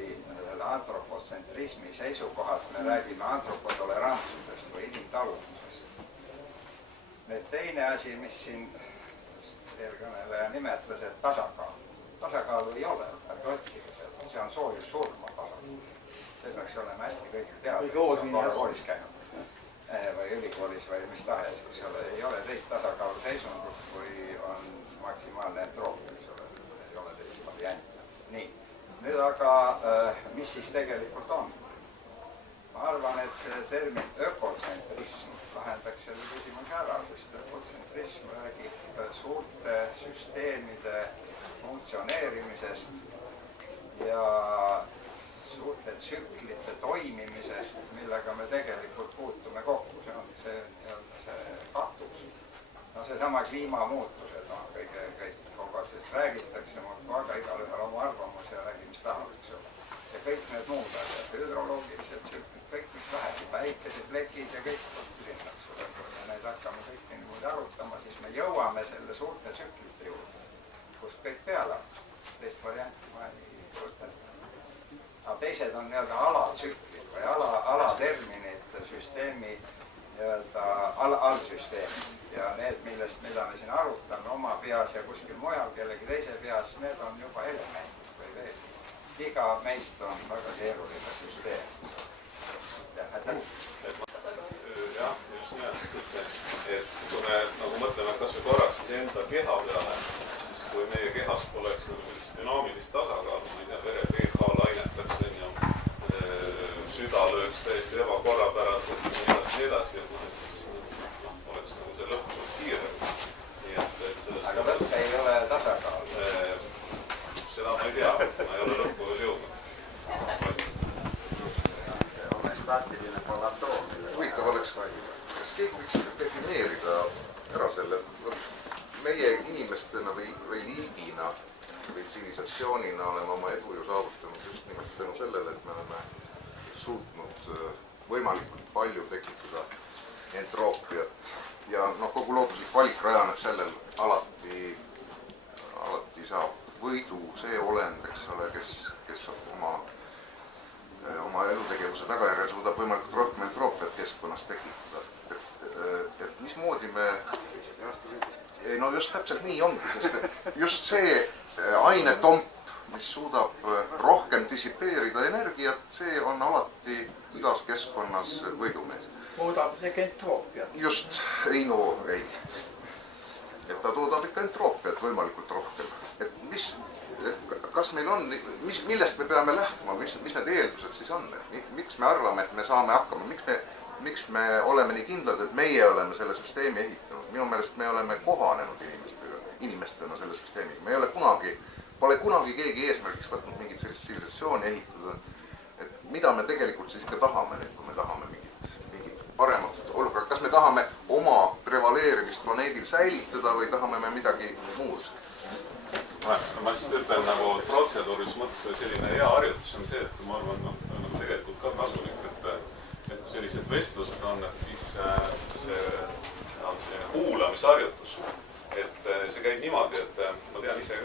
antropotsentrismi seisukohalt, me räägime antropotolerantsusest või inimtaluvusest. Nüüd teine asi, mis siin eelkõneleja nimetles, et tasakaalu ei ole, ärge otsige seda, see on soojussurma tasakaal. See peaks olema hästi kõigil teada, kes on korra koolis käinud või ülikoolis või mis tahes, eks ole, ei ole teist tasakaalu seisundust, kui on maksimaalne entroopia, eks ole, ei ole teist variante. Nii, nüüd aga mis siis tegelikult on? Ma arvan, et see termin ökotsentrism lahendaks selle küsimuse ära, sest ökotsentrism räägib suurte süsteemide funktsioneerimisest ja suurte tsüklite toimimisest, millega me tegelikult puutume kokku. See on see katus. No seesama kliimamuutused, kõik kogu aeg sellest räägitakse, aga igalühel oma arvamus ja räägi, mis tahab, eks ole. Ja kõik need muud asjad, hüdroloogilised tsüklid, kõik mis vähegi, päikesed, plekid ja kõik sinna, eks ole. Kui me neid hakkame kõiki niimoodi arutama, siis me jõuame selle suurte tsüklite juurde, kus kõik peale on. Teist varianti ma ei kujuta. Aga teised on nii-öelda alatsüklid või alaterminid süsteemi nii-öelda allsüsteemi. Ja need, mida me siin arutame oma peas ja kuskil mujal kellegi teise peas, need on juba elemendid või veel. Iga meist on väga keeruline süsteem. Jah, just nimelt. Et kui me nagu mõtleme kas või korraks enda keha peale, siis kui meie kehas poleks nagu sellist dünaamilist tasakaalu, ma ei tea, vere pH lainetaks, süda lööks täiesti ebakorrapäraselt ja nii edasi, et siis oleks nagu see lõpp suht kiire. Aga lõpp ei ole tasakaal. Seda ma ei tea, ma ei ole lõppu veel jõudnud. Homöostaatiline platoo. Huvitav oleks, kas keegi võiks defineerida ära selle, meie inimestena või liigina või tsivilisatsioonina oleme oma edu ju saavutanud just nimelt tänu sellele, et me oleme suutnud võimalikult palju tekitada entroopiat ja kogu looduslik valik rajaneb sellel alati saab võidu see olend, eks ole, kes oma elutegevuse tagajärjel suudab võimalikult rohkem entroopiat keskkonnas tekitada. Et mismoodi me... No just täpselt nii ongi, sest just see ainetomp, mis suudab rohkem dissipeerida energiat, see on alati igas keskkonnas võidumees. Muudab see entroopiat. Just, ei. et ta toodab ikka entroopiat võimalikult rohkem. Et kas meil on, millest me peame lähtuma, mis need eeldused siis on? Miks me arvame, et me saame hakkama? Miks me oleme nii kindlad, et meie oleme selle süsteemi ehitanud? Minu meelest me oleme kohanenud inimestena selle süsteemiga. Me ei ole pole kunagi keegi eesmärgiks võtnud mingit sellist tsivilisatsiooni ehitada. Et mida me tegelikult siis ikka tahame nüüd, kui me tahame mingit paremat olukorda? Kas me tahame oma prevaleerimist planeedil säilitada või tahame me midagi muud? Ma lihtsalt ütlen nagu protseduuris mõttes selline hea harjutus on see, et ma arvan, nagu tegelikult ka kasulik, et kui sellised vestlused on, et siis on selline kuulamisharjutus. Et see käib niimoodi, et ma tean ise,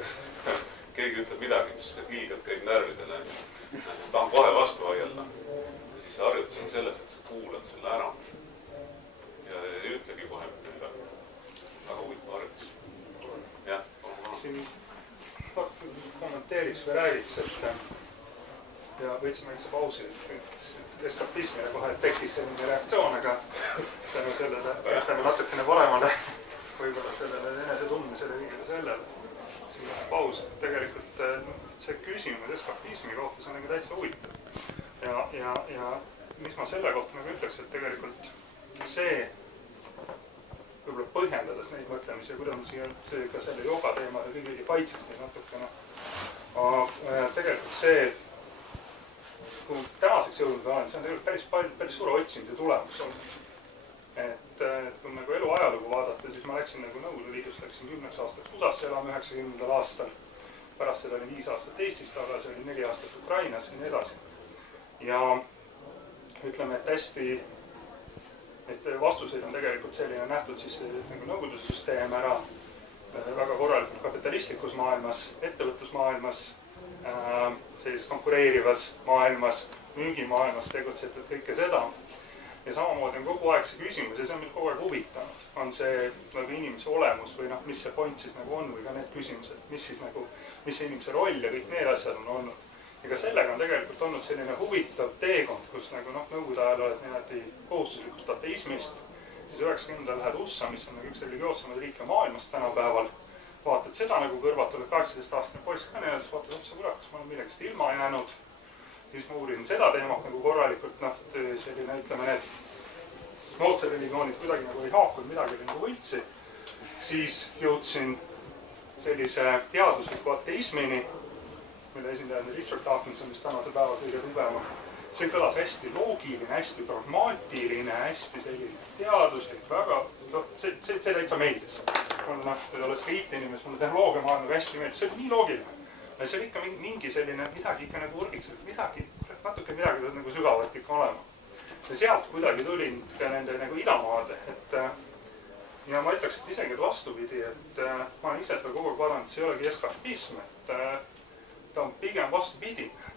keegi ütleb midagi, mis ilgelt käib närvidele. Tahan kohe vastu vaielda. Ja siis see harjutus on selles, et sa kuulad selle ära. Ja ei ütlegi kohe mitte midagi. Väga huvitav harjutus. Jah, siin kommenteeriks või räägiks, ja võtsime üks pausi, et eskapismile kohe tekkis selline reaktsioon, aga tänu sellele, ütleme natukene paremale, võib-olla sellele enese tundmisele viigile sellele. Siin on paus, tegelikult see küsimus eskapismi kohta, see on nagu täitsa huvitav. Ja mis ma selle kohta nagu ütleks, et tegelikult see võib-olla põhjendades neid mõtlemisi ja kuidas ma siia ka selle jooga teema ja kõigi kaitseks neid natukene. Tegelikult see, kui tänaseks jõudnud olen, see on tegelikult päris suure otsimise tulemus olnud. Et kui nagu elu ajalugu vaadata, siis ma läksin nagu Nõukogude Liidust, läksin 10 aastaks USA-sse elama 90. aastal. Pärast seda oli 5 aastat Eestis tagasi, oli 4 aastat Ukrainas ja nii edasi. Ja ütleme, et hästi et vastuseid on tegelikult selline nähtud siis nagu Nõukogude süsteem ära väga korralikult kapitalistlikus maailmas, ettevõtlusmaailmas, sellises konkureerivas maailmas, müügimaailmas tegutsetud kõike seda. Ja samamoodi on kogu aeg see küsimus ja see on mind kogu aeg huvitanud. On see nagu inimese olemus või mis see point siis nagu on või ka need küsimused, mis see inimese roll ja kõik need asjad on olnud. Ja ka sellega on tegelikult olnud selline huvitav teekond, kus nagu Nõukogude ajal oled niimoodi kohustuslikust ateismist, siis 90. lähed USA, mis on nagu üks religioossemaid riike maailmas tänapäeval. Vaatad seda nagu kõrvalt, oled 18-aastane poiss ka nii, siis vaatad otsa, kurat, kas ma olen millegist ilma jäänud. Siis ma uurisin seda teemat nagu korralikult, selline, ütleme, need moodsad religioonid kuidagi nagu ei haakunud, midagi oli nagu võltsi. Siis jõudsin sellise teadusliku ateismini, mille esindaja on Richard Dawkinson, mis tänase päeva kõige tugevam. See kõlas hästi loogiline, hästi pragmaatiline, hästi selline teaduslik, väga, see täitsa meeldis. Olles ka IT-inimes, mulle tehnoloogia maailmaga hästi meeldis, see oli nii loogiline. Ja see oli ikka mingi selline midagi ikka nagu urgitseb, natuke midagi nagu sügavalt ikka olema. Ja sealt kuidagi tulin ka nende nagu idamaade, ja ma ütleks, et isegi vastupidi, et ma olen ise seda kogu aeg vaadanud, see ei olegi eskapism, et ta on pigem vastupidine.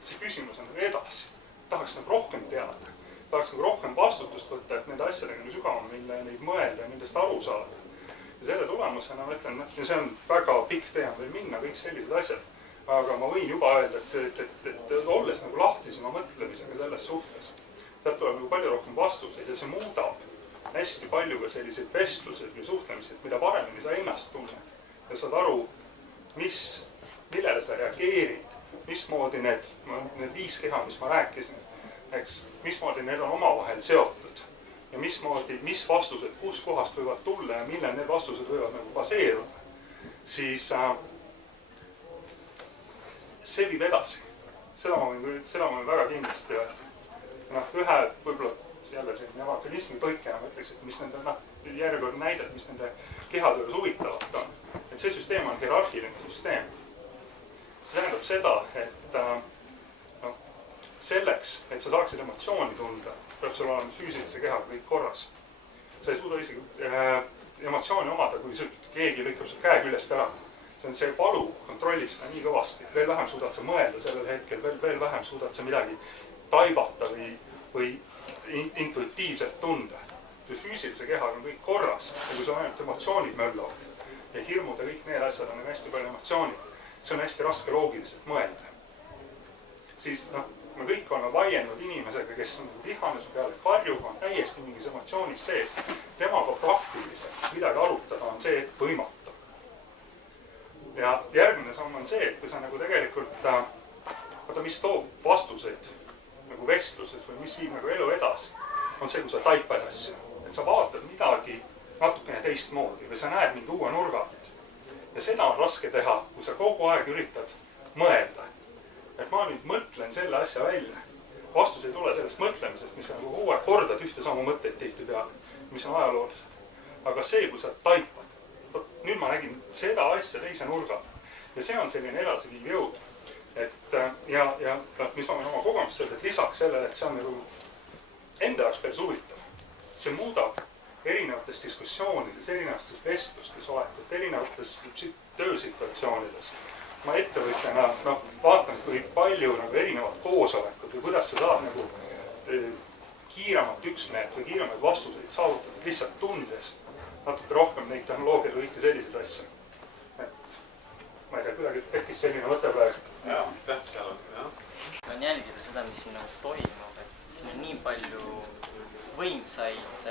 See küsimus on nagu edasi. Tahaks nagu rohkem teada. Tahaks nagu rohkem vastutust võtta, et nende asjadega nagu sügavam neid mõelda ja nendest aru saada. Ja selle tulemusena ma ütlen, ja see on väga pikk teema veel minna, kõik sellised asjad. Aga ma võin juba öelda, et olles nagu lahtisema mõtlemisega selles suhtes, sealt tuleb nagu palju rohkem vastuseid ja see muudab hästi palju ka selliseid vestlused või suhtlemised, mida paremini sa ennast tunned. Ja saad aru, millele sa reageerid, mismoodi need 5 keha, mis ma rääkisin, mismoodi need on omavahel seotud ja mis vastused kus kohast võivad tulla ja millel need vastused võivad nagu baseeruda, siis see viib edasi. Seda ma võin väga kindlasti öelda. Ühe võib-olla jälle selline evangelismi tõikena ma ütleks, et mis nende järjekord näidet, mis nende kehade juures huvitavat on. Et see süsteem on hierarhiline süsteem. See tähendab seda, et selleks, et sa saaksid emotsiooni tunda, peab sul olema füüsilise kehaga kõik korras. Sa ei suuda isegi emotsiooni omada, kui keegi lõikab sul käe küljest ära. See on see valu, kontrollib seda nii kõvasti. Veel vähem suudad sa mõelda sellel hetkel, veel vähem suudad sa midagi taibata või intuitiivselt tunda. Kui füüsilise kehaga on kõik korras ja kui sul ainult emotsioonid möllavad ja hirmud ja kõik need asjad on hästi palju emotsioonid, see on hästi raske loogiliselt mõelda. Siis me kõik oleme vaielnud inimesega, kes on vihane su peale, karjub, on täiesti mingis emotsioonis sees. Temaga praktiliselt midagi arutada on see, et võimata. Ja järgmine samm on see, et kui sa nagu tegelikult, vaata, mis toob vastuseid nagu vestluses või mis viib nagu elu edasi, on see, kui sa taipad asju. Et sa vaatad midagi natukene teistmoodi või sa näed mingi uue nurga. Ja seda on raske teha, kui sa kogu aeg üritad mõelda. Et ma nüüd mõtlen selle asja välja. Vastus ei tule sellest mõtlemisest, mis on nagu kogu aeg kordad ühte samu mõtteid tihti peale, mis on ajaloolised. Aga see, kui sa taipad, nüüd ma nägin seda asja teise nurga. Ja see on selline edasiviiv jõud. Et, ja mis ma võin oma kogemust öelda, et lisaks sellele, et see on nagu enda jaoks päris huvitav. See muudab erinevates diskussioonides, erinevates vestlustes olekut, erinevates töösituatsioonides. Ma ettevõtjana vaatan, kui palju nagu erinevad koosolekud või kuidas sa saad nagu kiiremat üksmeelt või kiiremaid vastuseid saavutada lihtsalt tundes natuke rohkem neid tehnoloogiaid või kõike selliseid asju. Et ma ei tea, kuidagi tekkis selline mõte praegu. Jaa, seal on, jah. Ma on jälgida seda, mis siin toimub, et siin on nii palju võimsaid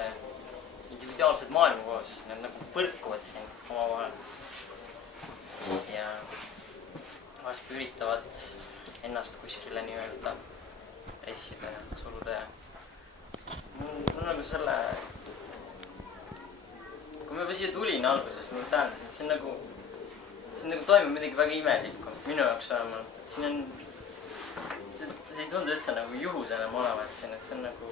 individuaalsed maailma koos, need nagu põrkuvad siin oma vahel. Ja vahest üritavad ennast kuskile nii-öelda pressida ja suruda ja mul nagu selle, kui ma juba siia tulin alguses, ma tähendasin, et siin nagu toimub midagi väga imelikku, minu jaoks vähemalt, et siin on, see ei tundu üldse nagu juhusena olevat siin, et see on nagu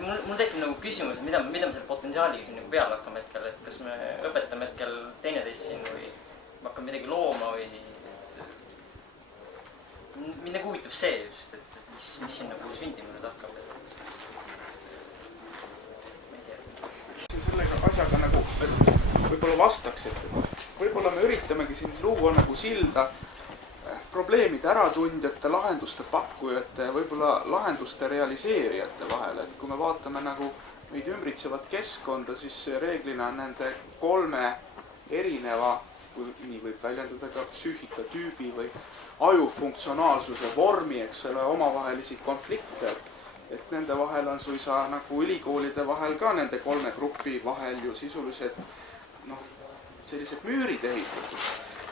mul tekib nagu küsimus, et mida me selle potentsiaaliga siin nagu peale hakkame hetkel, et kas me õpetame hetkel teineteist siin või hakkame midagi looma või mind nagu huvitab see just, et mis siin nagu sündima nüüd hakkab, ma ei tea. Siin sellega asjaga nagu võib-olla vastaks, et võib-olla me üritamegi siin luua nagu silda probleemide äratundjate, lahenduste pakkujate ja võib-olla lahenduste realiseerijate vahel, et kui me vaatame nagu meid ümbritsevat keskkonda, siis reeglina nende kolme erineva, kui nii võib väljendada ka psüühikatüübi või ajufunktsionaalsuse vormi, eks ole, omavahelisi konflikte, et nende vahel on suisa nagu ülikoolide vahel ka nende kolme grupi vahel ju sisuliselt sellised müürid ehitatud.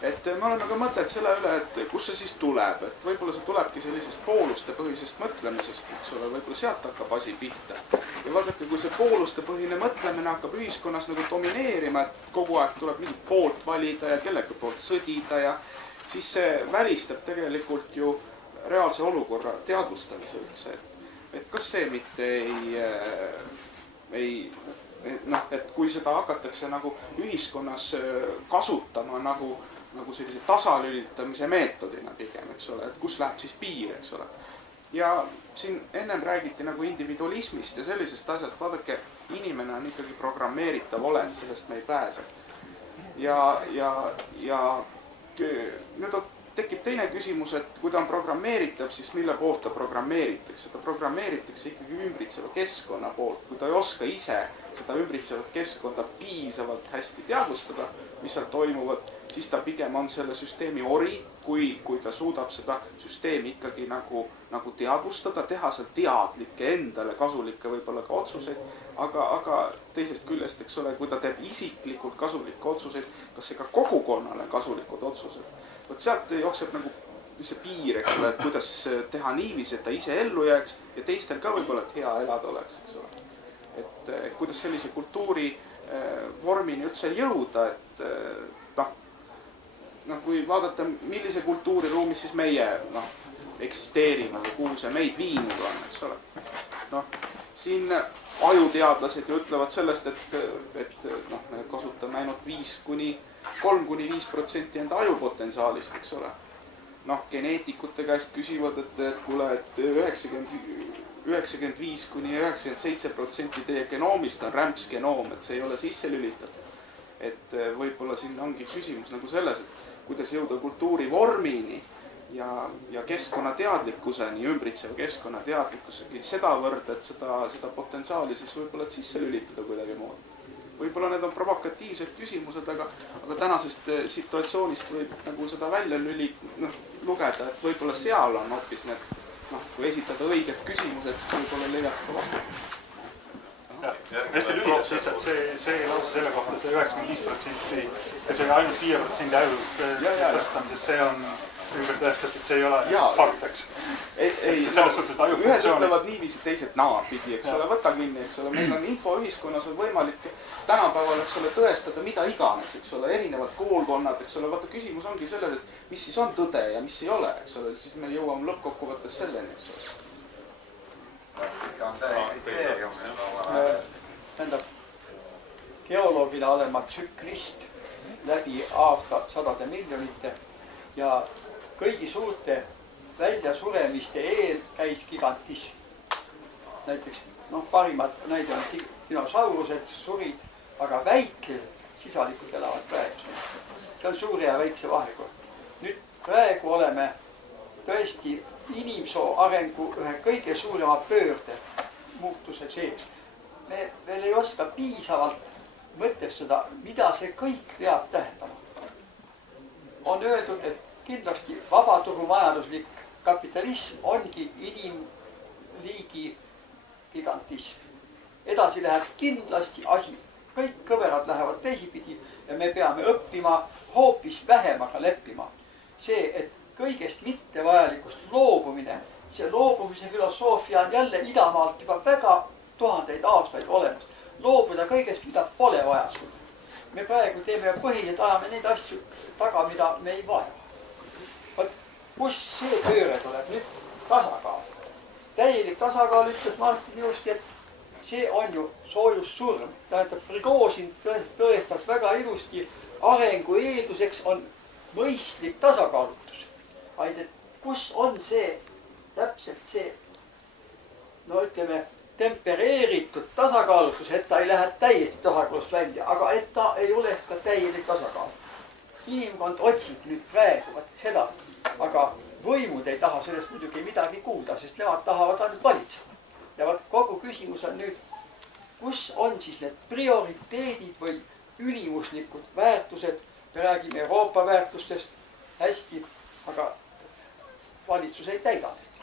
Et me oleme ka mõtelt selle üle, et kus see siis tuleb, et võib-olla see tulebki sellisest poolustepõhisest mõtlemisest, eks ole, võib-olla sealt hakkab asi pihta. Ja vaadake, kui see poolustepõhine mõtlemine hakkab ühiskonnas nagu domineerima, et kogu aeg tuleb mingit poolt valida ja kellega poolt sõdida ja siis see välistab tegelikult ju reaalse olukorra teadvustamise üldse. Et kas see mitte et kui seda hakatakse nagu ühiskonnas kasutama nagu sellise tasalülitamise meetodina pigem, eks ole, et kus läheb siis piir, eks ole. Ja siin ennem räägiti nagu individualismist ja sellisest asjast, vaadake, inimene on ikkagi programmeeritav olend, sellest me ei pääse. Ja nüüd tekib teine küsimus, et kui ta on programmeeritav, siis mille poolt ta programmeeritakse? Ta programmeeritakse ikkagi ümbritseva keskkonna poolt, kui ta ei oska ise seda ümbritsevat keskkonda piisavalt hästi teadvustada, mis seal toimuvad, siis ta pigem on selle süsteemi ori, kui ta suudab seda süsteemi ikkagi nagu teadvustada, teha seal teadlikke endale kasulikke võib-olla ka otsuseid, aga teisest küljest, eks ole, kui ta teeb isiklikult kasulikke otsuseid, kas see ka kogukonnale kasulikud otsused? Võt sealt jookseb nagu see piir, eks ole, et kuidas teha niiviisi, et ta ise ellu jääks ja teistel ka võib-olla, et hea elada oleks, eks ole. Et kuidas sellise kultuuri vormini üldse jõuda, et kui vaadata, millise kultuuriruumis siis meie eksisteerime või kuhu see meid viinud on, eks ole. Siin ajuteadlased ju ütlevad sellest, et me kasutame ainult 3–5% enda ajupotentsiaalist, eks ole. Geneetikute käest küsivad, et kuule, et 95–97% teie genoomist on rämpsgenoom, et see ei ole sisse lülitatud. Et võib-olla siin ongi küsimus nagu selles, et kuidas jõuda kultuuri vormini ja keskkonna teadlikkuseni, ümbritseva keskkonna teadlikkuseni sedavõrd, et seda potentsiaali siis võib-olla sisse lülitada kuidagi moodi. Võib-olla need on provokatiivsed küsimused, aga tänasest situatsioonist võib nagu seda välja lugeda, et võib-olla seal on hoopis need, noh, kui esitada õiged küsimused, siis võib-olla leiaks ka vastata. Hästi lühidalt lihtsalt see lause selle kohta, see 95% ja see ainult 5% aju tõstamisest, see on ümber tõestatud, see ei ole fakt, eks. Selles suhtes, et aju ühed funktsioonid... ütlevad niiviisi, teised naapidi, eks ole, võta kinni, eks ole, meil on infoühiskonnas on võimalik tänapäeval, eks ole, tõestada mida iganes, eks ole, erinevad koolkonnad, eks ole, vaata küsimus ongi selles, et mis siis on tõde ja mis ei ole, eks ole, siis me jõuame lõppkokkuvõttes selleni, eks ole. Tähendab, geoloogina olen ma tsüklist läbi aastasadade miljonite ja kõigi suurte väljasuremiste eel käis gigantism. Näiteks, parimad näide on dinosaurused, surid, aga väikesed sisalikud elavad praegu. See on suure ja väikse vahekord. Nüüd praegu oleme tõesti inimsoo arengu ühe kõige suurema pöörde muutuse sees. Me veel ei oska piisavalt mõtestada, mida see kõik peab tähendama. On öeldud, et kindlasti vabaturumajanduslik kapitalism ongi inimliigi gigantism. Edasi läheb kindlasti asi. Kõik kõverad lähevad teisipidi ja me peame õppima hoopis vähemaga leppima. See, et kõigest mittevajalikust loobumine, see loobumise filosoofia on jälle idamaalt juba väga tuhandeid aastaid olemas. Loobuda kõigest, mida pole vaja sul. Me praegu teeme põhiselt, ajame neid asju taga, mida me ei vaja. Võt, kus see pööre tuleb nüüd? Tasakaal. Täielik tasakaal ütles Martin ilusti, et see on ju soojussurm. Tähendab, Prigozhin tõestas väga ilusti, arengu eelduseks on mõistlik tasakaalutus. Vaid, et kus on see, täpselt see, ütleme, tempereeritud tasakaalutus, et ta ei lähe täiesti tasakaalust välja, aga et ta ei oleks ka täielik tasakaal. Inimkond otsib nüüd praegu seda, aga võimud ei taha sellest muidugi midagi kuulda, sest nemad tahavad ainult valitsema. Ja kogu küsimus on nüüd, kus on siis need prioriteedid või ülimuslikud väärtused, me räägime Euroopa väärtustest hästi, aga valitsus ei täida neid.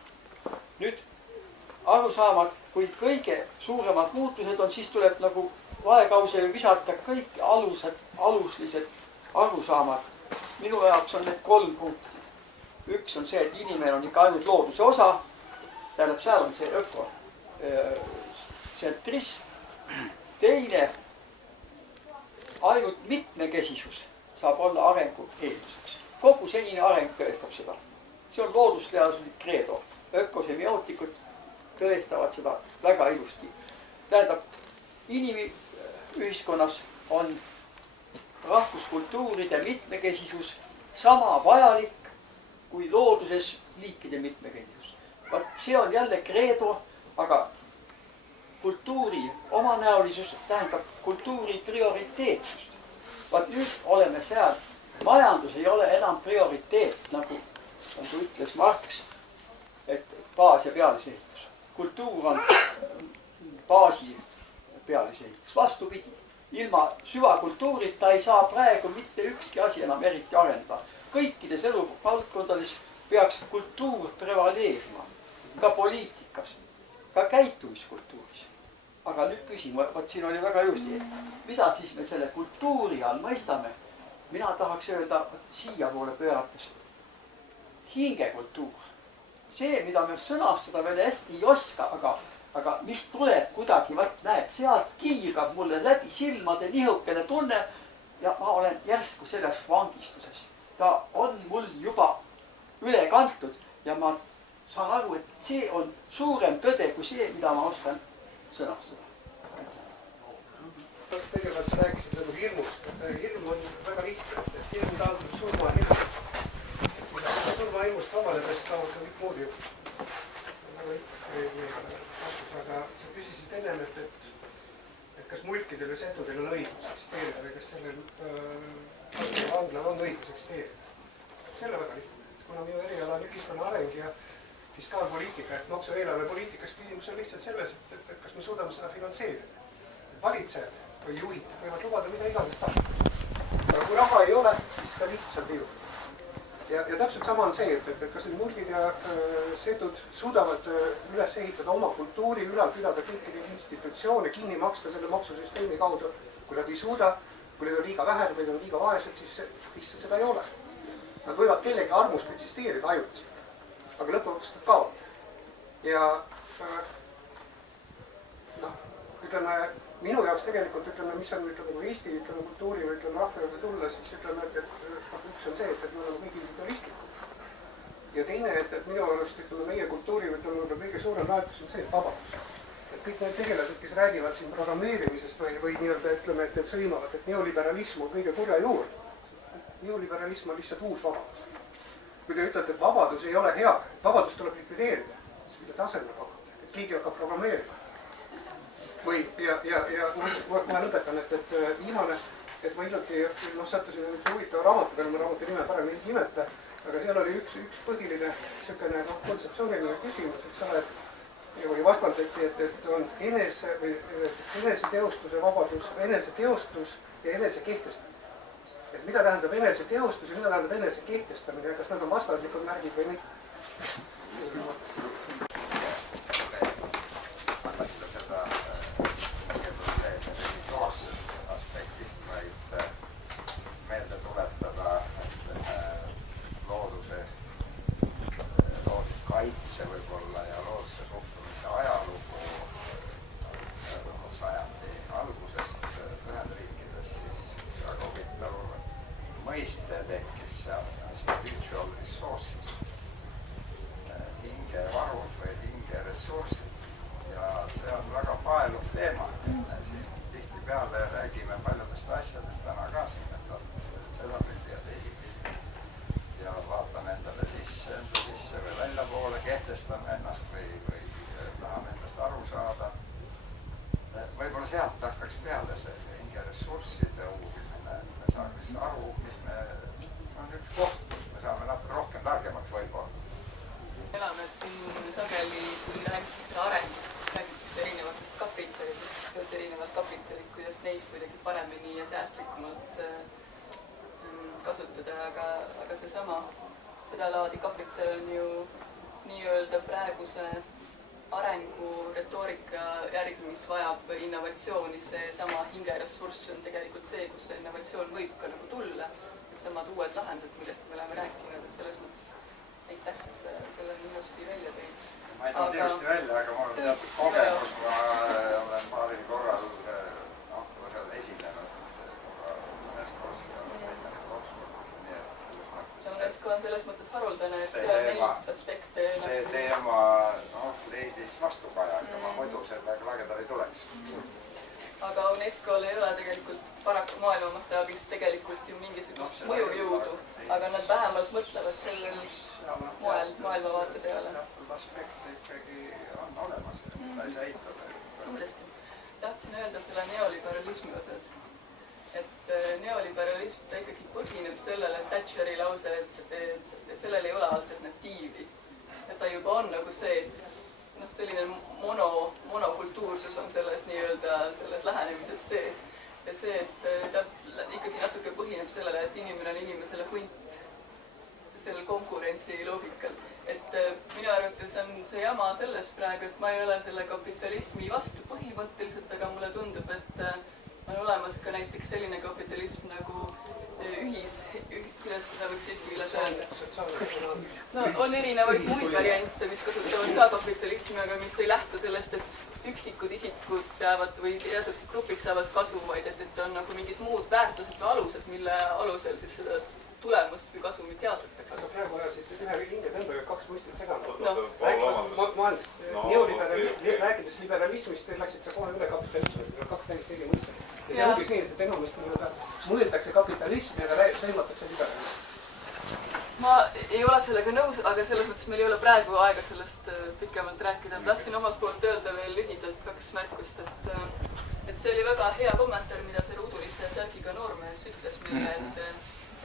Nüüd arusaamad, kui kõige suuremad muutused on, siis tuleb nagu vaekausele visata kõik aluslised arusaamad. Minu jaoks on need 3 punkti. Üks on see, et inimene on ikka ainult looduse osa, tähendab, seal on see ökotsentrism. Teine, ainult mitmekesisus saab olla arengu eelduseks. Kogu senine areng tõestab seda. See on loodusteaduslik kreedo. Ökosemiotikud tõestavad seda väga ilusti. Tähendab, inimühiskonnas on rahvuskultuuride mitmekesisus sama vajalik kui looduses liikide mitmekesisus. See on jälle kreedo, aga kultuuri omanäolisus tähendab kultuuri prioriteetsust. Nüüd oleme seal, majandus ei ole enam prioriteet, nagu ütles Marx, et baas ja pealisehitus. Kultuur on baasi pealisehitus. Vastupidi, ilma süvakultuurita ei saa praegu mitte ükski asi enam eriti arendada. Kõikides eluvaldkondades peaks kultuur prevaleerima, ka poliitikas, ka käitumiskultuuris. Aga nüüd küsime, siin oli väga ilusti, mida siis me selle kultuuri all mõistame? Mina tahaks öelda siia poole pöörates. Hingekultuur. See, mida me sõnastada veel hästi ei oska, aga mis tuleb kuidagi, näed, sealt kiirab mulle läbi silmade nihukene tunne ja ma olen järsku selles vangistuses. Ta on mul juba üle kantud ja ma saan aru, et see on suurem tõde kui see, mida ma oskan sõnastada. Kõigepealt sa rääkisid nagu hirmust. Hirm on väga lihtne, et hirm taandub surmahirm. Surmahirmust vabanedes tahavad ka kõik muud juhtud. Aga sa küsisid ennem, et kas mulkidel ja setudel on õigus eksisteerida või kas sellel vanglal on õigus eksisteerida. Selle väga lihtne. Kuna minu eriala on ühiskonna areng ja fiskaalpoliitika, et maksu eelarvepoliitikas küsimus on lihtsalt selles, et kas me suudame seda finantseerida. Valitsejad või juhid võivad lubada mida iganes tahta. Aga kui raha ei ole, siis ka lihtsalt ei juhtu. ja täpselt sama on see, et kas need murdid ja setud suudavad üles ehitada oma kultuuri, ülal pidada kõiki neid institutsioone, kinni maksta selle maksusüsteemi kaudu. Kui nad ei suuda, kui need on liiga vähe või on liiga vaesed, siis lihtsalt seda ei ole. Nad võivad kellegi armust eksisteerida ajutiselt, aga lõpuks nad kaovad. Ja ütleme, minu jaoks tegelikult ütleme, mis on Eesti kultuuri või rahva juurde tulla, siis ütleme, et üks on see, et me oleme kõik individualistlikud. Ja teine, et minu arust meie kultuuri kõige suurem väärtus on see, et vabadus. Et kõik need tegelased, kes räägivad siin programmeerimisest või nii-öelda ütleme, et sõimavad, et neoliberalism on kõige kurja juurde. Neoliberalism on lihtsalt uus vabadus. Kui te ütlete, et vabadus ei ole hea, et vabadus tuleb likvideerida, siis mida tasemele pakkuda, et keegi hakkab programmeerima. Ja ma lõpetan, et viimane, et ma hiljuti sattusin üks huvitava raamatu peale, ma raamatu nime parem ei nimeta, aga seal oli üks põhiline kontseptsiooniline küsimus, et sa oled või vastandati, et on eneseteostuse vabadus, eneseteostus ja enesekehtestamine. Et mida tähendab eneseteostus ja mida tähendab enesekehtestamine ja kas nad on vastandlikud märgid või mitte? Kaitse võib-olla ja looduse suhtumise ajalugu sajandi algusest Ühendriikides, siis väga huvitav mõiste tekkis seal, spiritual resources, hingevarud või hingeressursid. Ja see on väga paeluv teema. Siin tihtipeale räägime paljudest asjadest täna ka siin, et seda pidi ja teisipidi. Ja vaatame endale sisse või väljapoole, kehtestame ennast või tahame endast aru saada. Võib-olla sealt hakkaks peale see hingeressursside uurimine, et me saaks aru, see on üks koht, kus me saame natuke rohkem targemaks võib-olla. Elame, et siin sageli, kui räägitakse arengust, räägitakse erinevatest kapitalidest, kuidas erinevad kapitalid, kuidas neid kuidagi paremini ja säästlikumalt kasutada, aga seesama seda laadi kapital on ju nii-öelda praeguse arengu retoorika järgi, mis vajab innovatsiooni, see sama hingeressurss on tegelikult see, kus see innovatsioon võib ka nagu tulla. Samad uued lahendused, millest me oleme rääkinud, et selles mõttes aitäh, et sa selle nii ilusti välja tõid. Ma ei tulnud ilusti välja, aga mul on teatud kogemus, ma olen paaril korral esinenud UNESCO-s ja Oxfordis ja nii, et selles mõttes. UNESCO on selles mõttes haruldane, et see on neid aspekte. See teema leidis vastukaja, aga ma muidu sellega lagedal ei tuleks. Aga UNESCO-l ei ole tegelikult paraku maailma mastaabis tegelikult ju mingisugust mõjujõudu, aga nad vähemalt mõtlevad sellel moel maailmavaate peale. Teatud aspekte ikkagi on olemas, ta ei saa eitada. Kindlasti. Tahtsin öelda selle neoliberalismi osas, et neoliberalism ta ikkagi põhineb sellele Thatcheri lause, et sellel ei ole alternatiivi. Ja ta juba on nagu see, selline monokultuursus on selles nii-öelda selles lähenemises sees. Ja see, et ta ikkagi natuke põhineb sellele, et inimene on inimesele hunt sellel konkurentsi loogikal. Et minu arvates on see jama selles praegu, et ma ei ole selle kapitalismi vastu põhimõtteliselt, aga mulle tundub, et on olemas ka näiteks selline kapitalism nagu kuidas seda võiks eesti keeles öelda. No on erinevaid muid variante, mis kasutavad ka kapitalismi, aga mis ei lähtu sellest, et üksikud isikud peavad või teatud grupid saavad kasu, vaid et on nagu mingid muud väärtused või alused, mille alusel siis seda tulemust või kasumit jaotatakse. Aga praegu ajasid ühe hingetõmbega kaks mõistet seganud. Rääkides liberalismist, läksid sa kohe üle kapitalismist, kaks täiesti eri mõistet. Ja see ongi see, et enamasti mõeldakse kapitalismi, aga sõimatakse liberalismi. Ma ei ole sellega nõus, aga selles mõttes meil ei ole praegu aega sellest pikemalt rääkida. Tahtsin omalt poolt öelda veel lühidalt kaks märkust, et see oli väga hea kommentaar, mida see Ruudulise särgiga noormees ütles meile,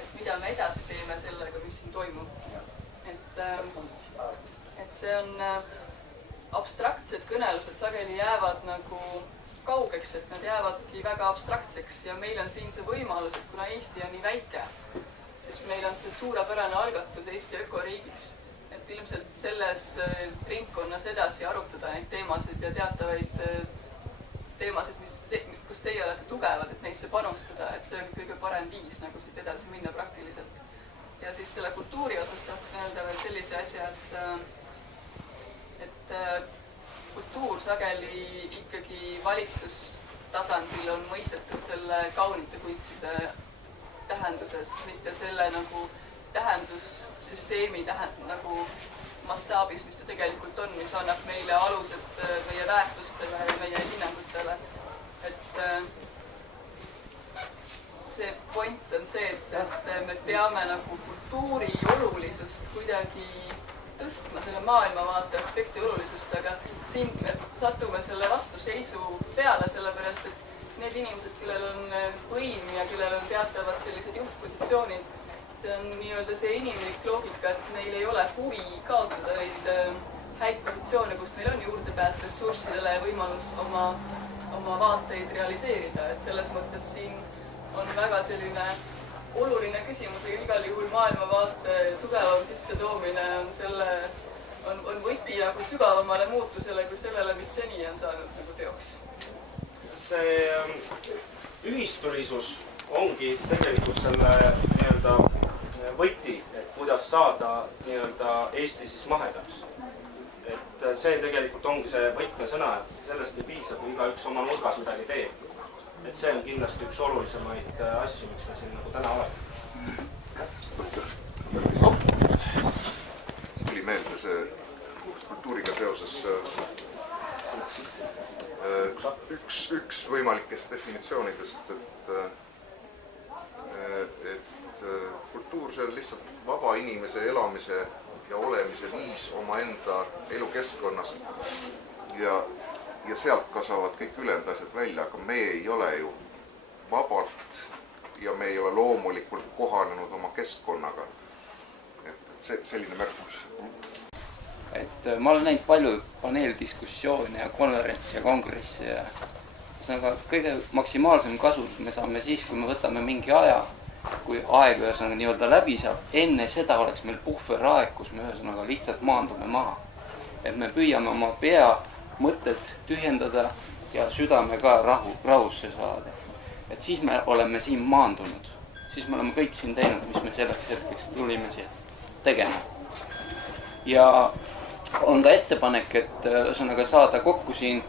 et mida me edasi teeme sellega, mis siin toimub. Et see on abstraktsed kõnelused sageli jäävad nagu kaugeks, et nad jäävadki väga abstraktseks ja meil on siin see võimalus, et kuna Eesti on nii väike, siis meil on see suurepärane algatus Eesti ökoriigiks. Et ilmselt selles ringkonnas edasi arutada neid teemasid ja teatavaid teemasid, kus teie olete tugevad, et neisse panustada, et see on kõige parem viis nagu siit edasi minna praktiliselt. Ja siis selle kultuuri osas tahtsin öelda veel sellise asja, et kultuur sageli ikkagi valitsustasandil on mõistetud selle kaunite kunstide tähenduses, mitte selle nagu tähendussüsteemi nagu mastaabis, mis ta tegelikult on, mis annab meile alused meie väärtustele ja meie hinnangutele. Et see point on see, et me peame nagu kultuuri olulisust kuidagi tõstma, selle maailmavaate aspekti olulisust, aga siin me satume selle vastuseisu peale, sellepärast et need inimesed, kellel on võim ja kellel on teatavad sellised juhtpositsioonid, see on nii-öelda see inimlik loogika, et neil ei ole huvi kaotada neid häid positsioone, kus neil on juurdepääs ressurssidele ja võimalus oma vaateid realiseerida, et selles mõttes siin on väga selline oluline küsimus, aga igal juhul maailmavaate tugevam sissetoomine on võti nagu sügavamale muutusele kui sellele, mis seni on saanud nagu teoks. See ühistulisus ongi tegelikult selle nii-öelda võti, et kuidas saada nii-öelda Eesti siis mahedaks. Et see tegelikult ongi see võtmesõna, et sellest ei piisa, kui igaüks oma nurgas midagi teeb. Et see on kindlasti üks olulisemaid asju, miks me siin nagu täna oleme. Tuli meelde see kultuuriga seoses üks võimalikest definitsioonidest, et kultuur see on lihtsalt vaba inimese elamise ja olemise viis omaenda elukeskkonnas ja sealt kasvavad kõik ülejäänud asjad välja, aga me ei ole ju vabalt ja me ei ole loomulikult kohanenud oma keskkonnaga. Et selline märkus. Et ma olen näinud palju paneeldiskussioone ja konverentsi ja kongressi ja kõige maksimaalsem kasu me saame siis, kui me võtame mingi aja, kui aeg ühesõnaga nii-öelda läbi saab. Enne seda oleks meil puhveraeg, kus me ühesõnaga lihtsalt maandume maha. Et me püüame oma pea mõtted tühjendada ja südame ka rahusse saada. Et siis me oleme siin maandunud. Siis me oleme kõik siin teinud, mis me selleks hetkeks tulime siia tegema. Ja on ka ettepanek, et ühesõnaga saada kokku siin,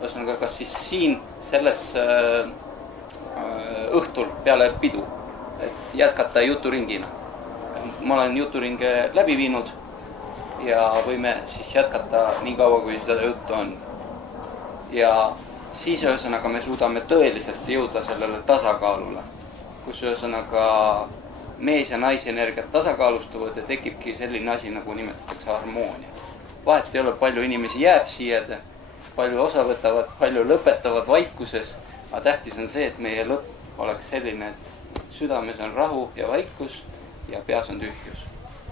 ühesõnaga kas siis siin selles õhtul peale pidu, et jätkata juturingina. Ma olen juturinge läbi viinud ja võime siis jätkata nii kaua, kui seda juttu on. Ja siis ühesõnaga me suudame tõeliselt jõuda sellele tasakaalule, kus ühesõnaga mees ja naisenergiat tasakaalustuvad ja tekibki selline asi, nagu nimetatakse harmoonia. Vahet ei ole, palju inimesi jääb siia, palju osa võtavad, palju lõpetavad vaikuses, aga tähtis on see, et meie lõpp oleks selline, et südames on rahu ja vaikus ja peas on tühjus.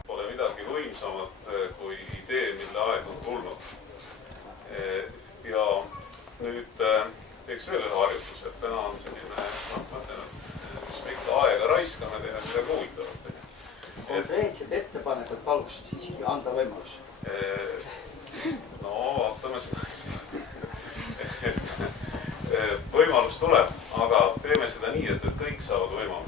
Pole midagi võimsamat kui idee, mille aeg on tulnud. Ja nüüd teeks veel ühe harjutus, et täna on selline, mis me ikka aega raiskame, teeme midagi huvitavat. Konkreetsed ettepanekud paluks siiski anda võimalus. No vaatame seda asja. Võimalus tuleb, aga teeme seda nii, et kõik saavad võimalus.